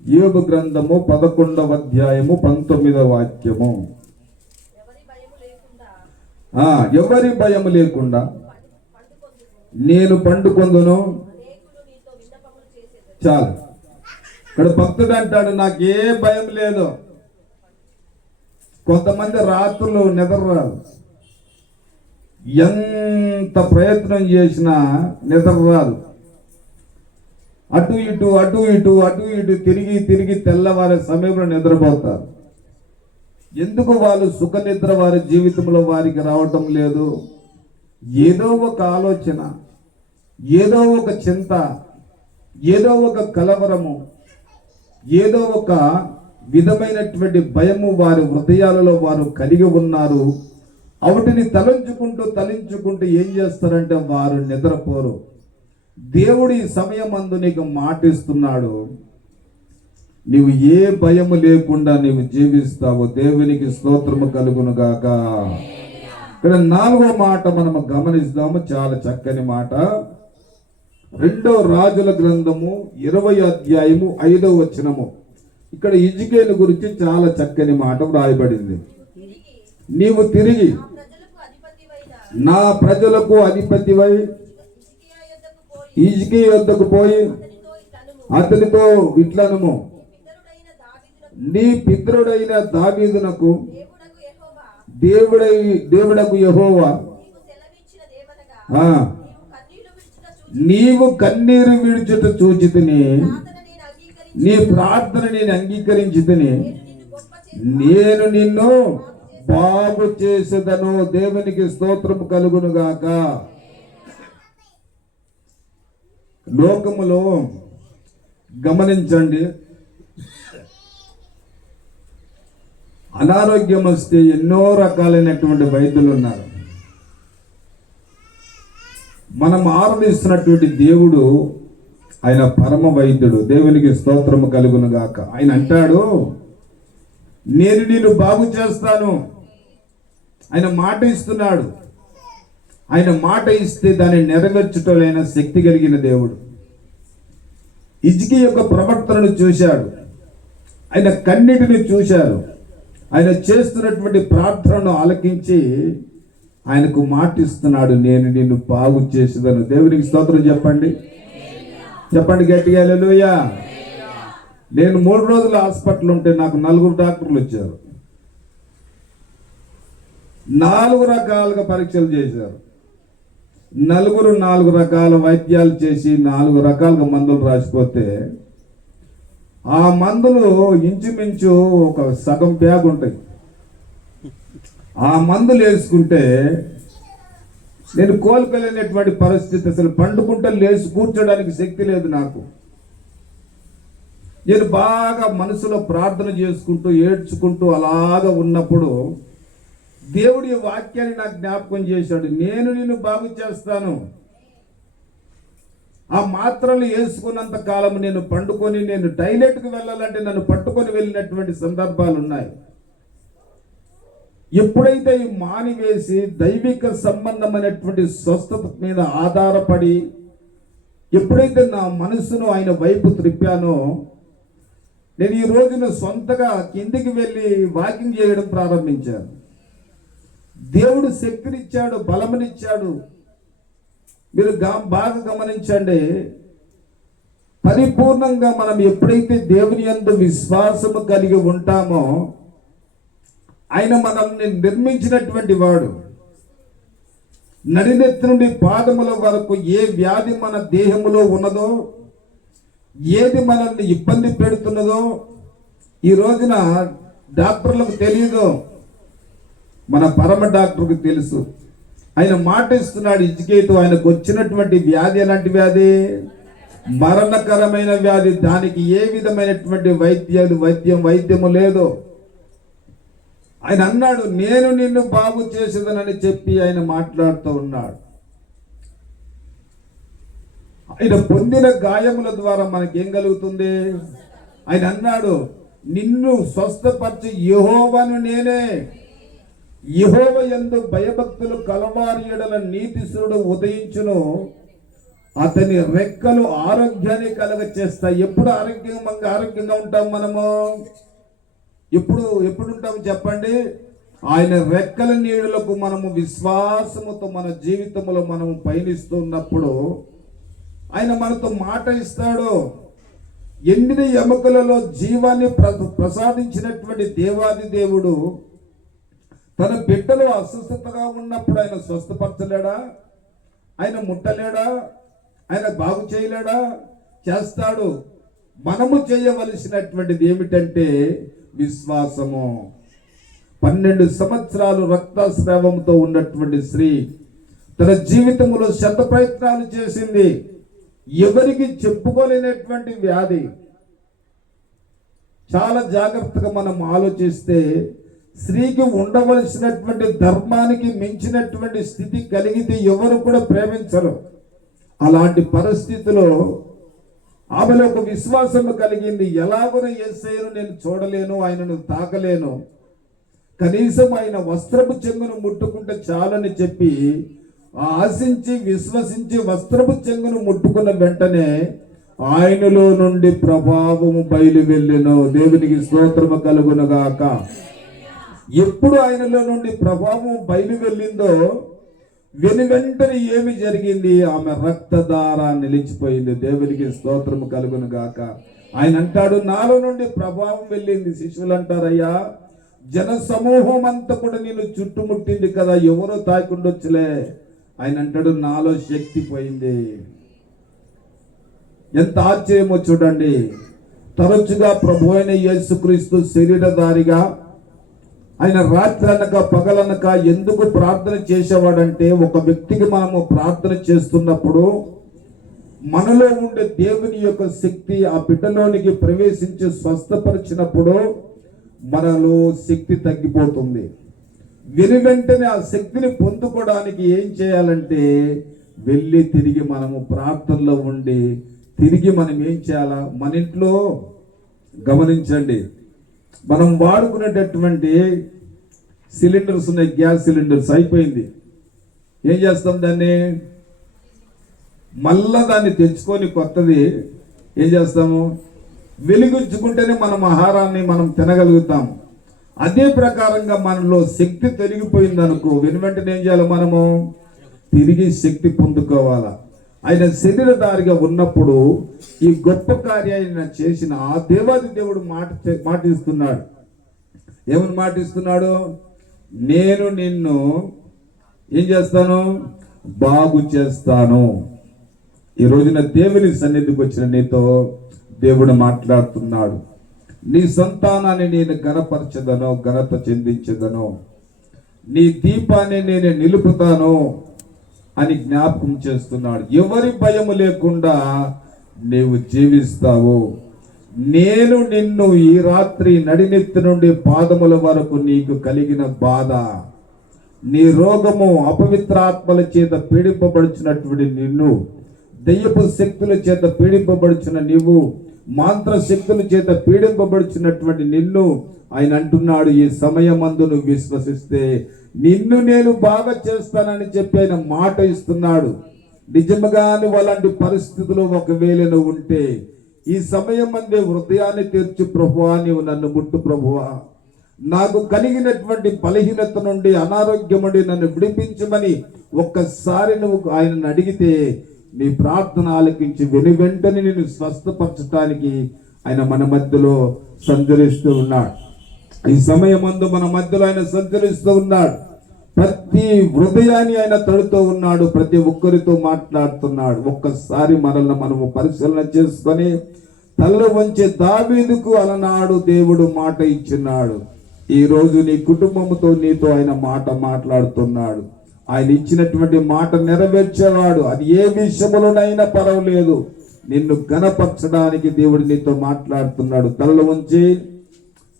యోబు గ్రంథము 11వ అధ్యాయము 19వ వాక్యము. ఎవరి భయము లేకుండా నేను పండుకొందును. చాలు, ఇక్కడ భక్తుడు అంటాడు, నాకు ఏ భయం లేదు. కొంతమంది రాత్రులు నిద్ర రాదు, ఎంత ప్రయత్నం చేసినా నిద్ర రాదు. అటు ఇటు తిరిగి తిరిగి తెల్లవారే సమయంలో నిద్రపోతారు. ఎందుకు వాళ్ళు సుఖ నిద్ర వారి జీవితంలో వారికి రావటం లేదు? ఏదో ఒక ఆలోచన, ఏదో ఒక చింత, ఏదో ఒక కలవరము, ఏదో ఒక విధమైనటువంటి భయము వారి హృదయాలలో వారు కలిగి ఉన్నారు. వాటిని తలంచుకుంటూ ఏం చేస్తారంటే వారు నిద్రపోరు. దేవుడి సమయమందు నీకు మాటిస్తున్నాడు, నీవు ఏ భయము లేకుండా నీవు జీవిస్తావు. దేవునికి స్తోత్రము కలుగును గాక. ఇక్కడ 4వ మాట మనము గమనిస్తాము, చాలా చక్కని మాట. 2వ రాజుల గ్రంథము 20వ అధ్యాయము 5వ వచనము. ఇక్కడ హిజ్కియేలు గురించి చాలా చక్కని మాట వ్రాయబడింది. నీవు తిరిగి నా ప్రజలకు అధిపతివై హిజ్కియా యొద్దకు పోయి అతనితో ఇట్లనుము, నీ పితరుడైన దావీదునకు దేవుడకు యెహోవా నీవు కన్నీరు విడుచుట చూచితిని, నీ ప్రార్థన నేను అంగీకరించితిని, నేను నిన్ను బాగు చేసేదను. దేవునికి స్తోత్రము కలుగును గాక. లోకములో గమనించండి, అనారోగ్యం వస్తే ఎన్నో రకాలైనటువంటి వైద్యులు ఉన్నారు. మనం ఆరాధిస్తున్నటువంటి దేవుడు ఆయన పరమ వైద్యుడు. దేవునికి స్తోత్రము కలుగును గాక. ఆయన అంటాడు, నేను నిన్ను బాగు చేస్తాను. ఆయన మాట ఇస్తున్నాడు. ఆయన మాట ఇస్తే దాన్ని నెరవేర్చుటలైన శక్తి కలిగిన దేవుడు. హిజ్కియా యొక్క ప్రవర్తనను చూశాడు, ఆయన కన్నిటిని చూశారు. ఆయన చేస్తున్నటువంటి ప్రార్థనను ఆలకించి ఆయనకు మాటిస్తున్నాడు, నేను నిన్ను బాగు చేసేదను. దేవునికి స్తోత్రం చెప్పండి, చెప్పండి గట్టిగా హల్లెలూయా. నేను 3 రోజులు హాస్పిటల్ ఉంటే నాకు 4 డాక్టర్లు వచ్చారు. 4 రకాలుగా పరీక్షలు చేశారు. 4 రకాల వైద్యాలు చేసి 4 రకాలుగా మందులు రాసిపోతే ఆ మందులు ఇంచుమించు ఒక సగం బ్యాగ్ ఉంటాయి. ఆ మందులు వేసుకుంటే నేను కోలుకోలేనటువంటి పరిస్థితి. అసలు పండుకుంటే లేచి కూర్చోడానికి శక్తి లేదు నాకు. నేను బాగా మనసులో ప్రార్థన చేసుకుంటూ ఏడ్చుకుంటూ అలాగా ఉన్నప్పుడు దేవుడి వాక్యాన్ని నాకు జ్ఞాపకం చేశాడు, నేను నిన్ను బాగు చేస్తాను. ఆ మాత్రలు వేసుకున్నంత కాలం నేను పండుకొని, నేను టాయిలెట్కి వెళ్ళాలంటే నన్ను పట్టుకొని వెళ్ళినటువంటి సందర్భాలు ఉన్నాయి. ఎప్పుడైతే ఈ మానివేసి దైవిక సంబంధమైనటువంటి స్వస్థత మీద ఆధారపడి ఎప్పుడైతే నా మనసును ఆయన వైపు త్రిప్పానో, నేను ఈ రోజున సొంతగా కిందికి వెళ్ళి వాకింగ్ చేయడం ప్రారంభించాను. దేవుడు శక్తినిచ్చాడు, బలమునిచ్చాడు. మీరు బాగా గమనించండి, పరిపూర్ణంగా మనం ఎప్పుడైతే దేవుని యందు విశ్వాసము కలిగి ఉంటామో, ఆయన మనల్ని నిర్మించినటువంటి వాడు. నడినెత్తి నుండి పాదముల వరకు ఏ వ్యాధి మన దేహములో ఉన్నదో, ఏది మనల్ని ఇబ్బంది పెడుతున్నదో ఈ రోజున డాక్టర్లకు తెలియదు, మన పరమ డాక్టర్కి తెలుసు. ఆయన మాట ఇస్తున్నాడు హిజ్కియాతో. ఆయనకు వచ్చినటువంటి వ్యాధి ఎలాంటి వ్యాధి? మరణకరమైన వ్యాధి. దానికి ఏ విధమైనటువంటి వైద్యము లేదు. ఆయన అన్నాడు, నేను నిన్ను బాగు చేసేదనని చెప్పి ఆయన మాట్లాడుతూ ఉన్నాడు. ఆయన పొందిన గాయముల ద్వారా మనకేం కలుగుతుంది? ఆయన అన్నాడు, నిన్ను స్వస్థపరిచి యెహోవాను నేనే. యెహోవా యందు భయభక్తులు కలవారి యెడల నీతిశూరుడు ఉదయించును, అతని రెక్కలు ఆరోగ్యాన్ని కలగ చేస్తాయి. ఎప్పుడు ఆరోగ్యంగా ఉంటాం మనము? ఎప్పుడు ఉంటాము చెప్పండి? ఆయన రెక్కల నీడలకు మనము విశ్వాసముతో మన జీవితంలో మనము పయనిస్తున్నప్పుడు ఆయన మనతో మాట ఇస్తాడు. ఎండిన ఎముకలలో జీవాన్ని ప్రసాదించినటువంటి దేవాది దేవుడు తన బిడ్డలు అస్వస్థతగా ఉన్నప్పుడు ఆయన స్వస్థపరచలేడా? ఆయన ముట్టలేడా? ఆయన బాగు చేయలేడా? చేస్తాడు. మనము చేయవలసినటువంటిది ఏమిటంటే విశ్వాసము. 12 సంవత్సరాలు రక్తస్రావంతో ఉన్నటువంటి స్త్రీ తన జీవితంలో శత ప్రయత్నాలు చేసింది. ఎవరికి చెప్పుకోలేనటువంటి వ్యాధి. చాలా జాగ్రత్తగా మనం ఆలోచిస్తే స్త్రీకి ఉండవలసినటువంటి ధర్మానికి మించినటువంటి స్థితి కలిగితే ఎవరు కూడా ప్రేమించరు. అలాంటి పరిస్థితిలో ఆమెలో ఒక విశ్వాసం కలిగింది. ఎలాగో యేసయ్యను నేను చూడలేను, ఆయనను తాకలేను, కనీసం ఆయన వస్త్రపు చెంగును ముట్టుకుంటే చాలని చెప్పి ఆశించి విశ్వసించి వస్త్రపు చెంగును ముట్టుకున్న వెంటనే ఆయనలో నుండి ప్రభావము బయలు వెళ్ళెను. దేవునికి స్తోత్రము కలుగునుగాక. ఎప్పుడు ఆయనలో నుండి ప్రభావం బయలు వెళ్ళిందో వెనువెంటనే ఏమి జరిగింది? ఆమె రక్తధార నిలిచిపోయింది. దేవునికి స్తోత్రము కలుగునుగాక. ఆయన అంటాడు, నాలో నుండి ప్రభావం వెళ్ళింది. శిష్యులు అంటారయ్యా, జన సమూహం అంతా కూడా నేను చుట్టుముట్టింది కదా, ఎవరో తాకుండొచ్చులే. ఆయన అంటాడు, నాలో శక్తి పోయింది. ఎంత ఆశ్చర్యమో చూడండి. తరచుగా ప్రభు అయిన యేసుక్రీస్తు శరీరధారిగా ఆయన రాత్రి అనక పగలనక ఎందుకు ప్రార్థన చేసేవాడంటే, ఒక వ్యక్తికి మనము ప్రార్థన చేస్తున్నప్పుడు మనలో ఉండే దేవుని యొక్క శక్తి ఆ బిడ్డలోనికి ప్రవేశించి స్వస్థపరిచినప్పుడు మనలో శక్తి తగ్గిపోతుంది. వెంటనే ఆ శక్తిని పొందుకోవడానికి ఏం చేయాలంటే, వెళ్ళి తిరిగి మనము ప్రార్థనలో ఉండి తిరిగి మనం ఏం చేయాలా? మన ఇంట్లో గమనించండి, మనం వాడుకునేటటువంటి సిలిండర్స్ ఉన్నాయి, గ్యాస్ సిలిండర్స్ అయిపోయింది. ఏం చేస్తాం? దాన్ని మళ్ళా దాన్ని తెచ్చుకొని కొత్తది ఏం చేస్తాము? వెలిగించుకుంటేనే మనం ఆహారాన్ని మనం తినగలుగుతాం. అదే ప్రకారంగా మనలో శక్తి తొలగిపోయింది అనుకో, వెంటనే ఏం చేయాలి? మనము తిరిగి శక్తి పొందుకోవాలా. ఆయన శరీరధారిగా ఉన్నప్పుడు ఈ గొప్ప కార్యాన్ని చేసిన ఆ దేవాది దేవుడు మాటిస్తున్నాడు. ఏమని మాటిస్తున్నాడు? నేను నిన్ను ఏం చేస్తాను? బాగు చేస్తాను. ఈ రోజున దేవుని సన్నిధికి వచ్చిన నీతో దేవుడు మాట్లాడుతున్నాడు. నీ సంతానాన్ని నేను ఘనపరచదను, ఘనత చెందించదను, నీ దీపాన్ని నేను నిలుపుతాను అని జ్ఞాపకం చేస్తున్నాడు. ఎవరి భయము లేకుండా నీవు జీవిస్తావు. నేను నిన్ను ఈ రాత్రి నడినెత్తి నుండి పాదముల వరకు నీకు కలిగిన బాధ, నీ రోగము, అపవిత్ర ఆత్మల చేత పీడింపబడుచున్నటువంటి నిన్ను, దయ్యపు శక్తుల చేత పీడింపబడుచున్న నీవు, మంత్ర శక్తుల చేత పీడింపబడుచున్నటువంటి నిన్ను ఆయన అంటున్నాడు, ఈ సమయమందు నువ్వు విశ్వసిస్తే నిన్ను నేను బాగా చేస్తానని చెప్పి ఆయన మాట ఇస్తున్నాడు. నిజంగా నువ్వు అలాంటి పరిస్థితులు ఒకవేళ నువ్వు ఉంటే ఈ సమయం మందే హృదయాన్ని తెర్చి, ప్రభువా నీవు నన్ను ముట్టు, ప్రభువా నాకు కలిగినటువంటి బలహీనత నుండి, అనారోగ్యం నుండి నన్ను విడిపించమని ఒక్కసారి నువ్వు ఆయనను అడిగితే నీ ప్రార్థన ఆలకించి వెంటనే నేను స్వస్థపరచడానికి ఆయన మన మధ్యలో సంచరిస్తూ ఉన్నాడు. ఈ సమయమందు మన మధ్యలో ఆయన సంచరిస్తూ ఉన్నాడు. ప్రతి హృదయాన్ని ఆయన తడుతూ ఉన్నాడు. ప్రతి ఒక్కరితో మాట్లాడుతున్నాడు. ఒక్కసారి మనల్ని మనము పరిశీలన చేసుకొని తల వంచే దావీదుకు అలనాడు దేవుడు మాట ఇచ్చినాడు. ఈ రోజు నీ కుటుంబంతో నీతో ఆయన మాట మాట్లాడుతున్నాడు. ఆయన ఇచ్చినటువంటి మాట నెరవేర్చేవాడు. అది ఏ విషయంలోనైనా పర్వాలేదు, నిన్ను ఘనపరచడానికి దేవుడు నీతో మాట్లాడుతున్నాడు. తలలు వంచి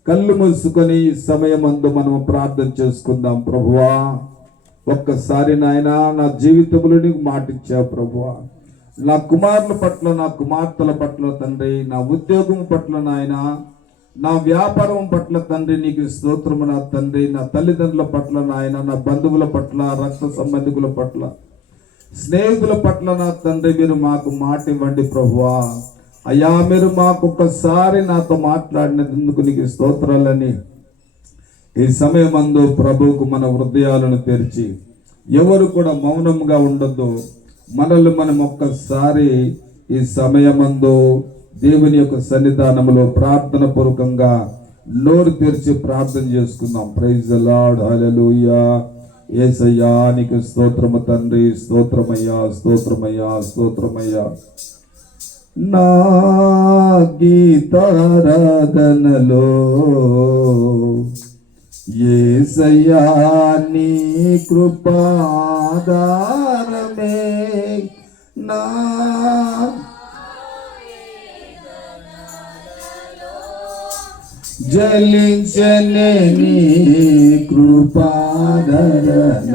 కళ్ళు మూసుకొని ఈ సమయమందు మనం ప్రార్థన చేసుకుందాం. ప్రభువా ఒక్కసారి నాయన నా జీవితంలో నీకు మాట ఇచ్చావు ప్రభువా. నా కుమారుల పట్ల, నా కుమార్తెల పట్ల తండ్రి, నా ఉద్యోగం పట్ల నాయన, నా వ్యాపారం పట్ల తండ్రి నీకు స్తోత్రము. నా తండ్రి నా తల్లిదండ్రుల పట్ల నాయన, నా బంధువుల పట్ల, రక్త సంబంధికుల పట్ల, స్నేహితుల పట్ల నా తండ్రి మీరు మాకు మాట ఇవ్వండి ప్రభువా. అయ్యా మీరు మాకు ఒక్కసారి నాతో మాట్లాడినందుకు నీకు స్తోత్రాలని ఈ సమయమందు ప్రభువుకు మన హృదయాలను తెరిచి, ఎవరు కూడా మౌనంగా ఉండొద్దు. మనల్ని మనం ఒక్కసారి ఈ సమయమందు దేవుని యొక్క సన్నిధానంలో ప్రార్థన పూర్వకంగా నోరు తెరిచి ప్రార్థన చేసుకుందాం. ప్రైజ్ ది లార్డ్, హల్లెలూయా. యేసయ్యా నీకు స్తోత్రము తండ్రి, స్తోత్రమయ్యా, స్తోత్రమయ్యా, స్తోత్రమయ్యా. నా గీతారాధనలో యేసయ్యా నీ కృపాధారమే, నా జలించనే నీ కృపాధరణ,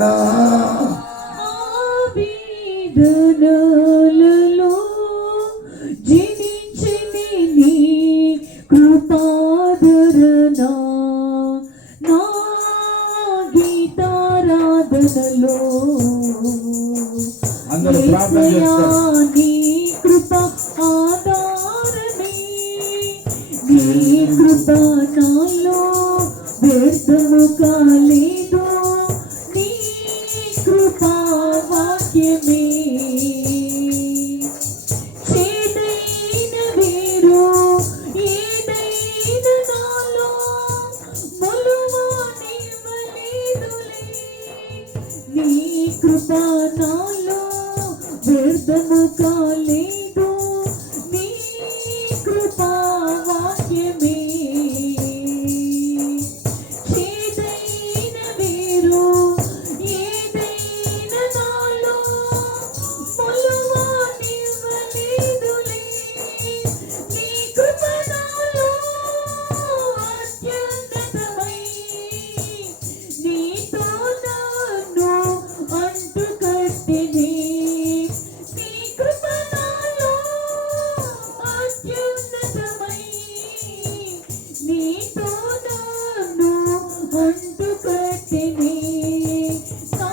నా వేదనలలో జనించిని నీ కృపాదరణ నా గీతారాధనలో అందరూ ప్రార్థన చేస్తారు. నీ కృప ఆధారమే నీ కృప నాలో వ్యర్థము కాలేదు నీ కృపా వాక్యమే చేదైన వేరు ఏదైన నాలో మొలువనివ్వలేదులే నీ కృపా నాలో వ్యర్థము కాలేదు నీ కృపా వాక్యమే చేదైన వేరు ఏదైన నాలో మొలువనివ్వలేదులే నీ కృప నాలో అత్యున్నతమై నీతో నన్ను అంటుకట్టిని నీ కృప నాలో అత్యున్నతమై నీతో నన్ను అంటుకట్టిని నా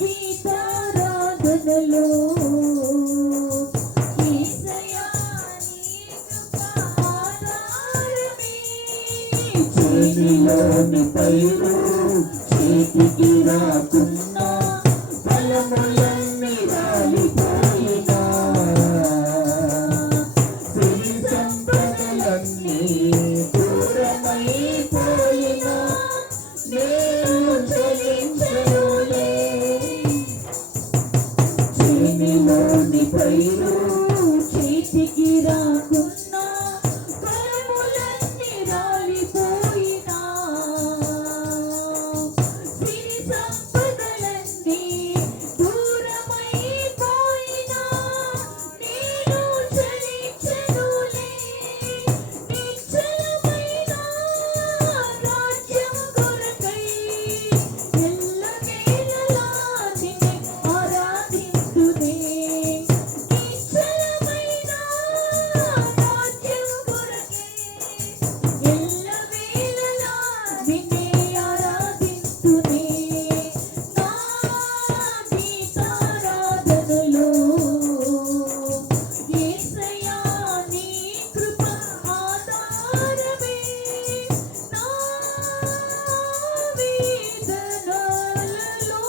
గీతారాధనలో యేసయ్యా నీ కృప ఆధారమే చేతిలోని పైరు చేతికి రాకున్నా ఫలములన్నీ రాలిపోయినా సిరి సంపదలన్నీ దూరమైపోయినా నేను చెలించనులే చేతిలోని పైరు చేతికి రాకున్నా ఫలములన్నీ రాలిపోయినా సిరి సంపదలన్నీ దూరమైపోయినా నేను చెలించనులే నిశ్చలమైన రాజ్యం కొరకై ఎల్లవేళలా నిన్నే ఆరాధింతునే నిశ్చలమైన రాజ్యం కొరకై ఎల్లవేళలా నిన్నే ఆరాధింతునే నా గీతారాధనలో యేసయ్యా నీ కృప ఆధారమే నా వేదనలలో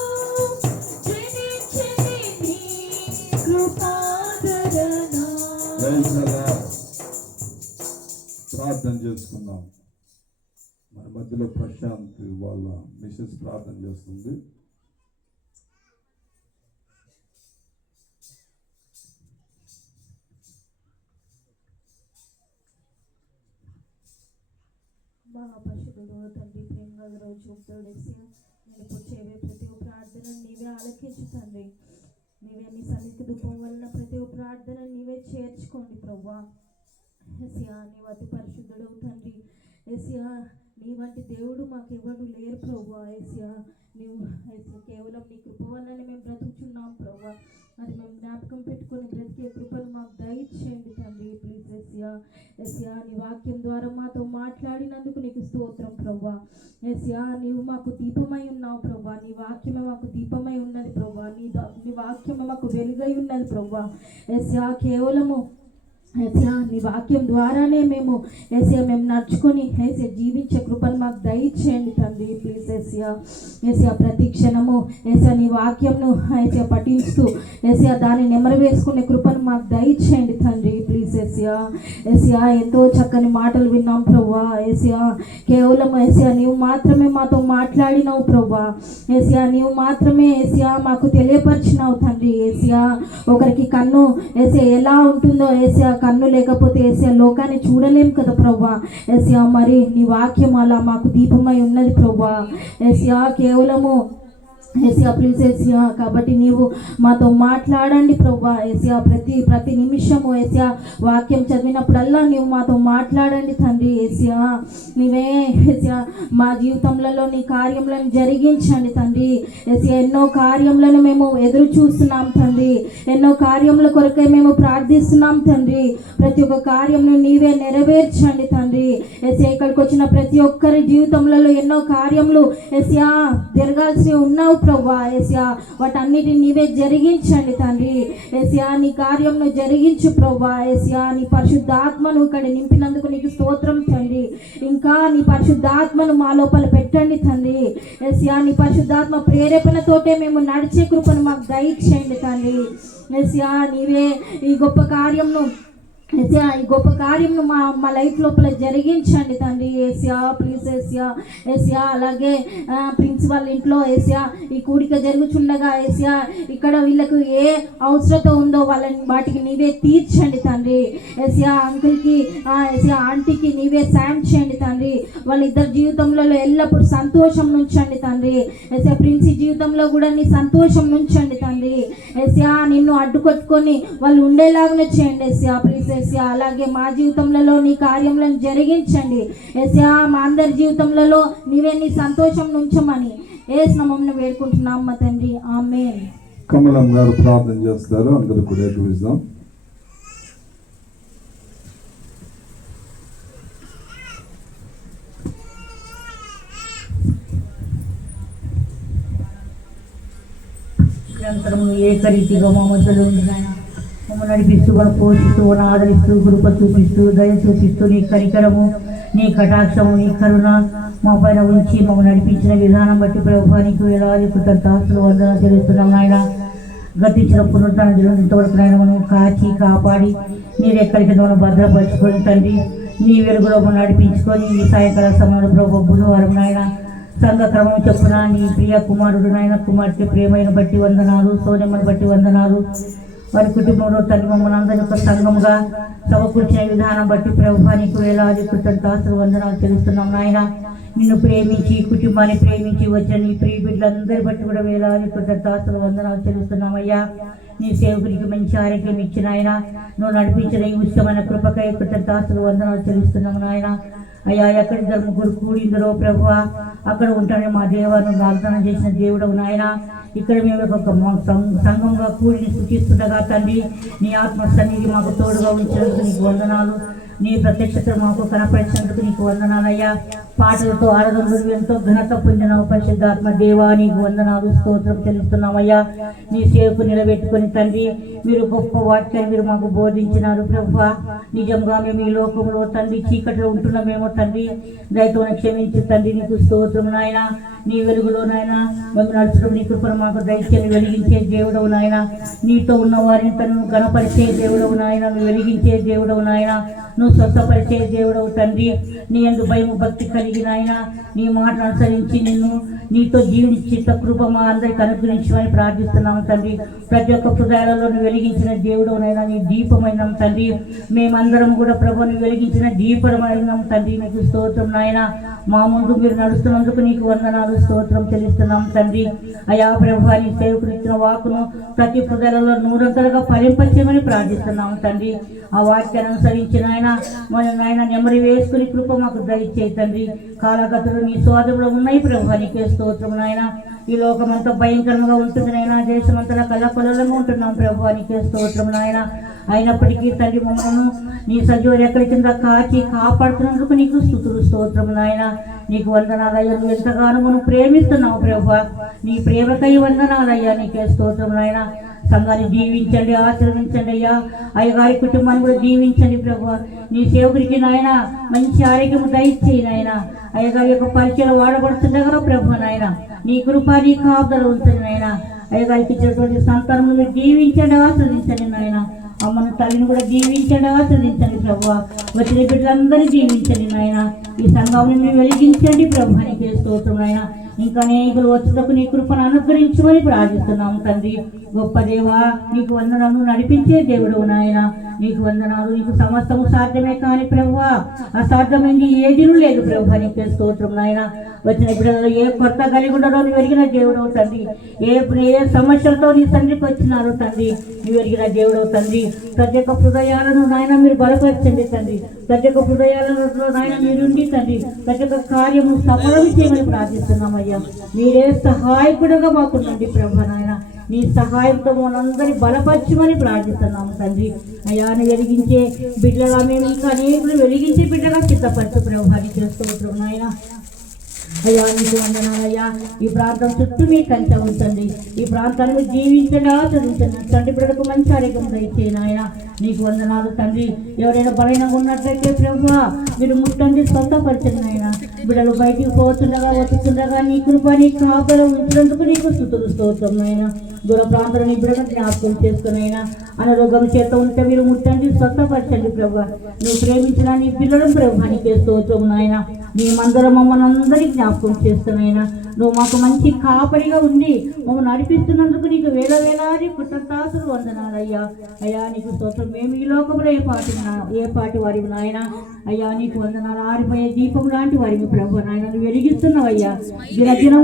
జనించిని నీ కృపాదరణ Praise the Lord. ప్రార్థన చేసుకుందాం. మన మధ్యలో ప్రశాంత్ వాళ్ళ మిసెస్ ప్రార్థన చేస్తుంది. మహాపరిశుద్ధుడు తండ్రి ప్రేమగల రోజు చూపుతాడు నేను ఇప్పుడు చేయవే ప్రతి ఒక్క ప్రార్థన నీవే ఆలకించు తండ్రి నీవే నీ సన్నిధి దుఃఖం వలన ప్రతి ఒక్క ప్రార్థన నీవే చేర్చుకోండి ప్రవ్వా ఎస్యా నీవు అతి పరిశుద్ధుడు తండ్రి ఎస్యా నీ వంటి దేవుడు మాకెవరు లేరు ప్రవ్వా ఎస్యా నీవు ఎస్యా కేవలం నీ కృప వల్లనే మేము బ్రతుకుచున్నాం ప్రవ్వా అది మేము జ్ఞాపకం పెట్టుకొని బ్రతికే కృపను మాకు దయచేయండి తండ్రి ప్లీజ్ ఎస్యా ఎస్యా నీ వాక్యం ద్వారా మాతో మాట్లాడినందుకు నీకు స్తోత్రం ప్రవ్వా ఎస్యా నీవు మాకు దీపమై ఉన్నావు ప్రవ్వా నీ వాక్యమే మాకు దీపమై ఉన్నది ప్రవ్వా నీ వాక్యమే మాకు వెలుగై ఉన్నది ప్రవ్వా ఎస్యా కేవలము ఏసయ్యా నీ వాక్యం ద్వారానే మేము నడుచుకొని ఏసయ్యా జీవించే కృపను మాకు దయచేయండి తండ్రి ప్లీజ్ ఏసయ్యా ప్రతి క్షణము ఏసయ్యా నీ వాక్యంను ఏసయ్యా పఠిస్తూ ఏసయ్యా దాన్ని నెమరవేసుకునే కృపను మాకు దయచేయండి తండ్రి ప్లీజ్ ఏసయ్యా ఎంతో చక్కని మాటలు విన్నాం ప్రవ్వా ఏసయ్యా కేవలం ఏసయ్యా నీవు మాత్రమే మాతో మాట్లాడినావు ప్రవ్వా ఏసయ్యా నీవు మాత్రమే ఏసయ్యా మాకు తెలియపరిచినావు తండ్రి ఏసయ్యా ఒకరికి కన్ను ఏసయ్యా ఎలా ఉంటుందో ఏసయ్యా కన్ను లేకపోతే ఏసయ్యా లోకాన్ని చూడలేం కదా ప్రవ్వా ఏసయ్యా మరి నీ వాక్యం అలా మాకు దీపమై ఉన్నది ప్రవ్వా ఏసయ్యా కేవలము ఏసియా ప్లీజ్ ఏసియా, కాబట్టి నీవు మాతో మాట్లాడండి ప్రభా. ఏసియా ప్రతి నిమిషము ఏసియా వాక్యం చదివినప్పుడల్లా నీవు మాతో మాట్లాడండి తండ్రి. ఏసియా నీవే ఏసియా మా జీవితంలో నీ కార్యములను జరిగించండి తండ్రి. ఏసియా ఎన్నో కార్యములను మేము ఎదురు చూస్తున్నాం తండ్రి, ఎన్నో కార్యముల కొరకై మేము ప్రార్థిస్తున్నాం తండ్రి. ప్రతి ఒక్క కార్యంను నీవే నెరవేర్చండి తండ్రి. ఏసియా ఇక్కడికి వచ్చిన ప్రతి ఒక్కరి జీవితంలో ఎన్నో కార్యములు ఏసియా జరగాల్సి ఉన్నావు ప్రభా. ఏసియా వాటన్నిటిని నీవే జరిగించండి తండ్రి. ఏసియా నీ కార్యంను జరిగించు ప్రభా. ఏసియా నీ పరిశుద్ధాత్మను ఇక్కడ నింపినందుకు నీకు స్తోత్రం తండ్రి. ఇంకా నీ పరిశుద్ధాత్మను మా లోపల పెట్టండి తండ్రి. ఏసియా నీ పరిశుద్ధాత్మ ప్రేరేపణతోటే మేము నడిచే కృపను మాకు దయచేయండి తండ్రి. ఏసియా నీవే ఈ గొప్ప కార్యంను ఏసియా ఈ గొప్ప కార్యంను మా లైఫ్ లోపల జరిగించండి తండ్రి. Asia please Asia. ఏసియా అలాగే ప్రిన్సిపల్ ఇంట్లో ఏసియా ఈ కూడిక జరుగుచుండగా ఏసియా ఇక్కడ వీళ్ళకు ఏ అవసరత ఉందో వాటికి నీవే తీర్చండి తండ్రి. ఏసియా అంకుల్కి ఏసియా ఆంటీకి నీవే సాయం చేయండి తండ్రి. వాళ్ళిద్దరి జీవితంలో ఎల్లప్పుడూ సంతోషం నుంచండి తండ్రి. ఏసియా ప్రిన్సి జీవితంలో కూడా నీ సంతోషం నుంచండి తండ్రి. ఏసియా నిన్ను అడ్డుకొట్టుకొని వాళ్ళు ఉండేలాగానే చేయండి ఏసియా ప్లీజ్ ఏసియా. అలాగే మా జీవితంలో నీ కార్యములను జరిగించండి ఏసియా. మా అందరి జీవితంలో నీవే నీ సంతోషం నుంచమని యేసు నామమున వేడుకుంటున్నాం మా తండ్రి, ఆమేన్. కమలం గారు ప్రార్థన చేస్తారు, అందరూ కూడా చూద్దాం. నిరంతరము ఏకరీతిగా మా మధ్యలో ఉంది నాయన. మమ్మల్ని నడిపిస్తూ మనం పోషిస్తూ మనం ఆదరిస్తూ కృప చూపిస్తూ దయ చూపిస్తూ నీ కనికరము నీ కటాక్షము నీ కరుణ మా పైన ఉంచి మమ్మల్ని నడిపించిన విధానం బట్టి ప్రభువానికి వేలాది కృతజ్ఞతలు వందనాలు చెల్లిస్తున్నాం నాయన. గతించిన పునరుద్ధరణ ఇంతవరకు నాయన మనం కాచి కాపాడి మీరు ఎక్కడికి మనం భద్రపరుచుకొని తండ్రి నీ వెలుగులో మనం నడిపించుకొని ఈ సాయంకాల సమయంలో ప్రభు బుధవారం నాయన సంఘ క్రమం చెప్పున నీ ప్రియ కుమారుడు నాయన కుమార్తె ప్రేమైన బట్టి వందనాలు, సోనమ్మను బట్టి వందనాలు. వారి కుటుంబంలో తల్లి మమ్మల్ని అందరి యొక్క సంఘముగా సమకూర్చిన విధానం బట్టి ప్రభువానికి వేలాది కృతజ్ఞతలు వందనాలు చెల్లిస్తున్నాం నాయన. నిన్ను ప్రేమించి కుటుంబాన్ని ప్రేమించి వచ్చిన నీ ప్రియ బిడ్డలందరి బట్టి కూడా వేలాది కృతజ్ఞతలు వందనాలు చెల్లిస్తున్నామయ్యా. నీ సేవకునికి మంచి ఆరోగ్యం ఇచ్చిన ఆయన నువ్వు నడిపించిన ఈ ఉచితమైన కృపకై కృతజ్ఞతలు వందనాలు చెల్లిస్తున్నాము నాయన. అయ్యా ఎక్కడిద్దరు ముగ్గురు కూడిందరో ప్రభువ అక్కడ ఉంటానే మా దేవాన్ని వాగ్దానం చేసిన దేవుడవు నాయన. ఇక్కడ మేము ఒక సంఘంగా కూడిని సూచిస్తుండగా తండ్రి నీ ఆత్మ సన్నిధి మాకు తోడుగా ఉంచినందుకు నీకు వందనాలు. నీ ప్రత్యక్షత మాకు కనపరిచినందుకు నీకు వందనాలయ్యా. పాటలతో ఆరాధనలు ఎంతో ఘనత పొందిన పరిశుద్ధాత్మ దేవా నీకు వందనాలు స్తోత్రం చెల్లిస్తున్నామయ్యా. నీ సేవకు నిలబెట్టుకొని తండ్రి మీరు గొప్ప వాక్యాన్ని మీరు మాకు బోధించినారు ప్రభువా. నిజంగా మేము ఈ లోకంలో తండ్రి చీకటిలో ఉంటున్నామేమో తండ్రి దయతో క్షమించి తండ్రి నీకు స్తోత్రం నాయన. నీ వెలుగులో నాయన మేము నడుచడం నీ కృపను మాకు దయచేసి వెలిగించే దేవుడవు నాయన. నీతో ఉన్న వారిని తను గణపరిచే దేవుడవు నాయన, నువ్వు వెలిగించే దేవుడవు నాయన, నువ్వు స్వస్థపరిచే దేవుడవు తండ్రి. నీ యందు భయము భక్తి కలిగిన ఆయన నీ మాట అనుసరించి నిన్ను నీతో జీవించి కృప మా అందరికి అనుగ్రహించమని ప్రార్థిస్తున్నాము తండ్రి. ప్రతి ఒక్క హృదయాలలో నువ్వు వెలిగించిన దేవుడవునైనా నీ దీపమైనాం తండ్రి. మేమందరం కూడా ప్రభు నువ్వు వెలిగించిన దీపమైనాం తండ్రి. నీకు స్తోత్రం నాయన. మా ముందు మీరు నడుస్తున్నందుకు నీకు వందనాలు స్తోత్రం చెల్లిస్తున్నాం తండ్రి. అయా ప్రభు నీ సేవకులు ఇచ్చిన వాకును ప్రతి హృదయాలలో నూరంతలుగా ఫలింపచేయమని ప్రార్థిస్తున్నాము తండ్రి. ఆ వాక్యాన్ని అనుసరించిన ఆయన మన నాయన నెమ్మది వేసుకుని కృప మాకు దయచేయి తండ్రి. కాలగతులు నీ సోదరులు ఉన్నాయి ప్రభు నీకే స్తోత్రం నాయన. ఈ లోకమంతా భయంకరంగా ఉంటుంది నాయన, దేశమంతా కళ్ళకొల్లంగా ఉంటున్నాం ప్రభు నీకే స్తోత్రం నాయన. అయినప్పటికీ తండ్రి మమ్మల్ని నీ సజీవ రెక్కల కింద కాచి కాపాడుతున్నందుకు నీకు స్తుతులు స్తోత్రం నాయన. నీకు వందనాలయ్యా. నువ్వు ఎంతగానో మనం ప్రేమిస్తున్నావు ప్రభు, నీ ప్రేమకై వందనాలయ్యా. నీకే స్తోత్రం నాయన. సంఘాన్ని దీవించండి, ఆశీర్వదించండి అయ్యా. అయ్యగారి కుటుంబాన్ని కూడా దీవించండి ప్రభు. నీ సేవకుడికి నాయన మంచి ఆరోగ్యము దయచేయి నాయన. అయ్యగారి యొక్క పరిచయం వాడబడుతుండగా ప్రభు నాయన నీ కృప నీ కాపుదల ఉంచండి నాయన. అయ్యగారికి ఇచ్చినటువంటి సంతానం దీవించండి, ఆశ్రదించండి నాయన. అమ్మను తల్లిని కూడా దీవించండి, ఆశ్రదించండి ప్రభు. వచ్చిన బిడ్డలందరినీ దీవించండి నాయన. ఈ సంఘాన్ని మీరు వెలిగించండి ప్రభు నీకే స్తోత్రం నాయన. ఇంకా అనేకులు వచ్చుటకు నీ కృపను అనుగ్రహించమని ప్రార్థిస్తున్నాము తండ్రి. గొప్ప దేవా, నీకు వందనాలు, నడిపించే దేవుడు నాయన, నీకు వందనాలు. నీకు సమస్తము సాధ్యమే కానీ ప్రభువా, అసాధ్యమైంది ఏదినూ లేదు ప్రభువా. నీకే స్తోత్రం నాయన. వచ్చిన బిడ్డలలో ఏ కొత్త కలిగి ఉండడో నువ్వు ఎరిగిన దేవుడవు తండ్రి. ఏ సమస్యలతో నీ తండ్రికి వచ్చినారో తండ్రి, నువ్వు ఎరిగిన దేవుడవు తండ్రి. ప్రతి ఒక్క హృదయాలను నాయన మీరు బలపరచండి తండ్రి. ప్రతి ఒక్క హృదయాలలో నాయన మీరుండి తండ్రి, ప్రతి ఒక్క కార్యము సఫలం చేయమని ప్రార్థిస్తున్నామయ్యా. మీరే సహాయకుడుగా మాకుండండి ప్రభు నాయన. నీ సహాయంతో మనందరి బలపరచమని ప్రార్థిస్తున్నాము తండ్రి. అయ్యాను వెలిగించే బిడ్డగా మేము ఇంకా అనేకులు వెలిగించే బిడ్డగా సిద్ధపరచు ప్రభావి చేస్తూ నాయన. అయ్యా నీకు వందనాలయ్యా. ఈ ప్రాంతం చుట్టూ మీ కంచె ఉంచండి. ఈ ప్రాంతాన్ని జీవించండి, ఆచరించండి. తండ్రి బిడ్డకు మంచి ఆరోగ్యం దయచేయండి ఆయన. నీకు వందనాలు తండ్రి. ఎవరైనా బలహీనంగా ఉన్నట్లయితే ప్రభువా మీరు ముట్టండి, స్వస్థపరచండి ఆయన. బిడ్డలు బయటికి పోతుండగా వస్తుండగా నీ కృప నీ కాపుదల ఉంచినందుకు నీకు స్తుతులు స్తోత్రం నాయన. దూర ప్రాంతంలో నీ బిడ్డను జ్ఞాపకం చేసుకునైనా అనారోగ్యం చేత ఉంటే మీరు ముట్టండి, స్వస్థపరచండి ప్రభువా. నువ్వు ప్రేమించిన నీ పిల్లలను ప్రభువా నీకే స్తోత్రం నాయన. మేమందరం మమ్మల్ని అందరికీ జ్ఞాపకం చేస్తున్నాయినా. నువ్వు మాకు మంచి కాపరిగా ఉండి మమ్మల్ని నడిపిస్తున్నందుకు నీకు వేలాది కృతజ్ఞతలు వందనాలయ్యా. అయ్యా నీకు స్తోత్రం. మేము ఈ లోకంలో ఏ పాటి వారి నాయన. అయ్యా నీకు వందనాలు. ఆరిపోయే దీపం లాంటి వారిని ప్రభు నాయన నువ్వు వెలిగిస్తున్నావయ్యా. దినదినం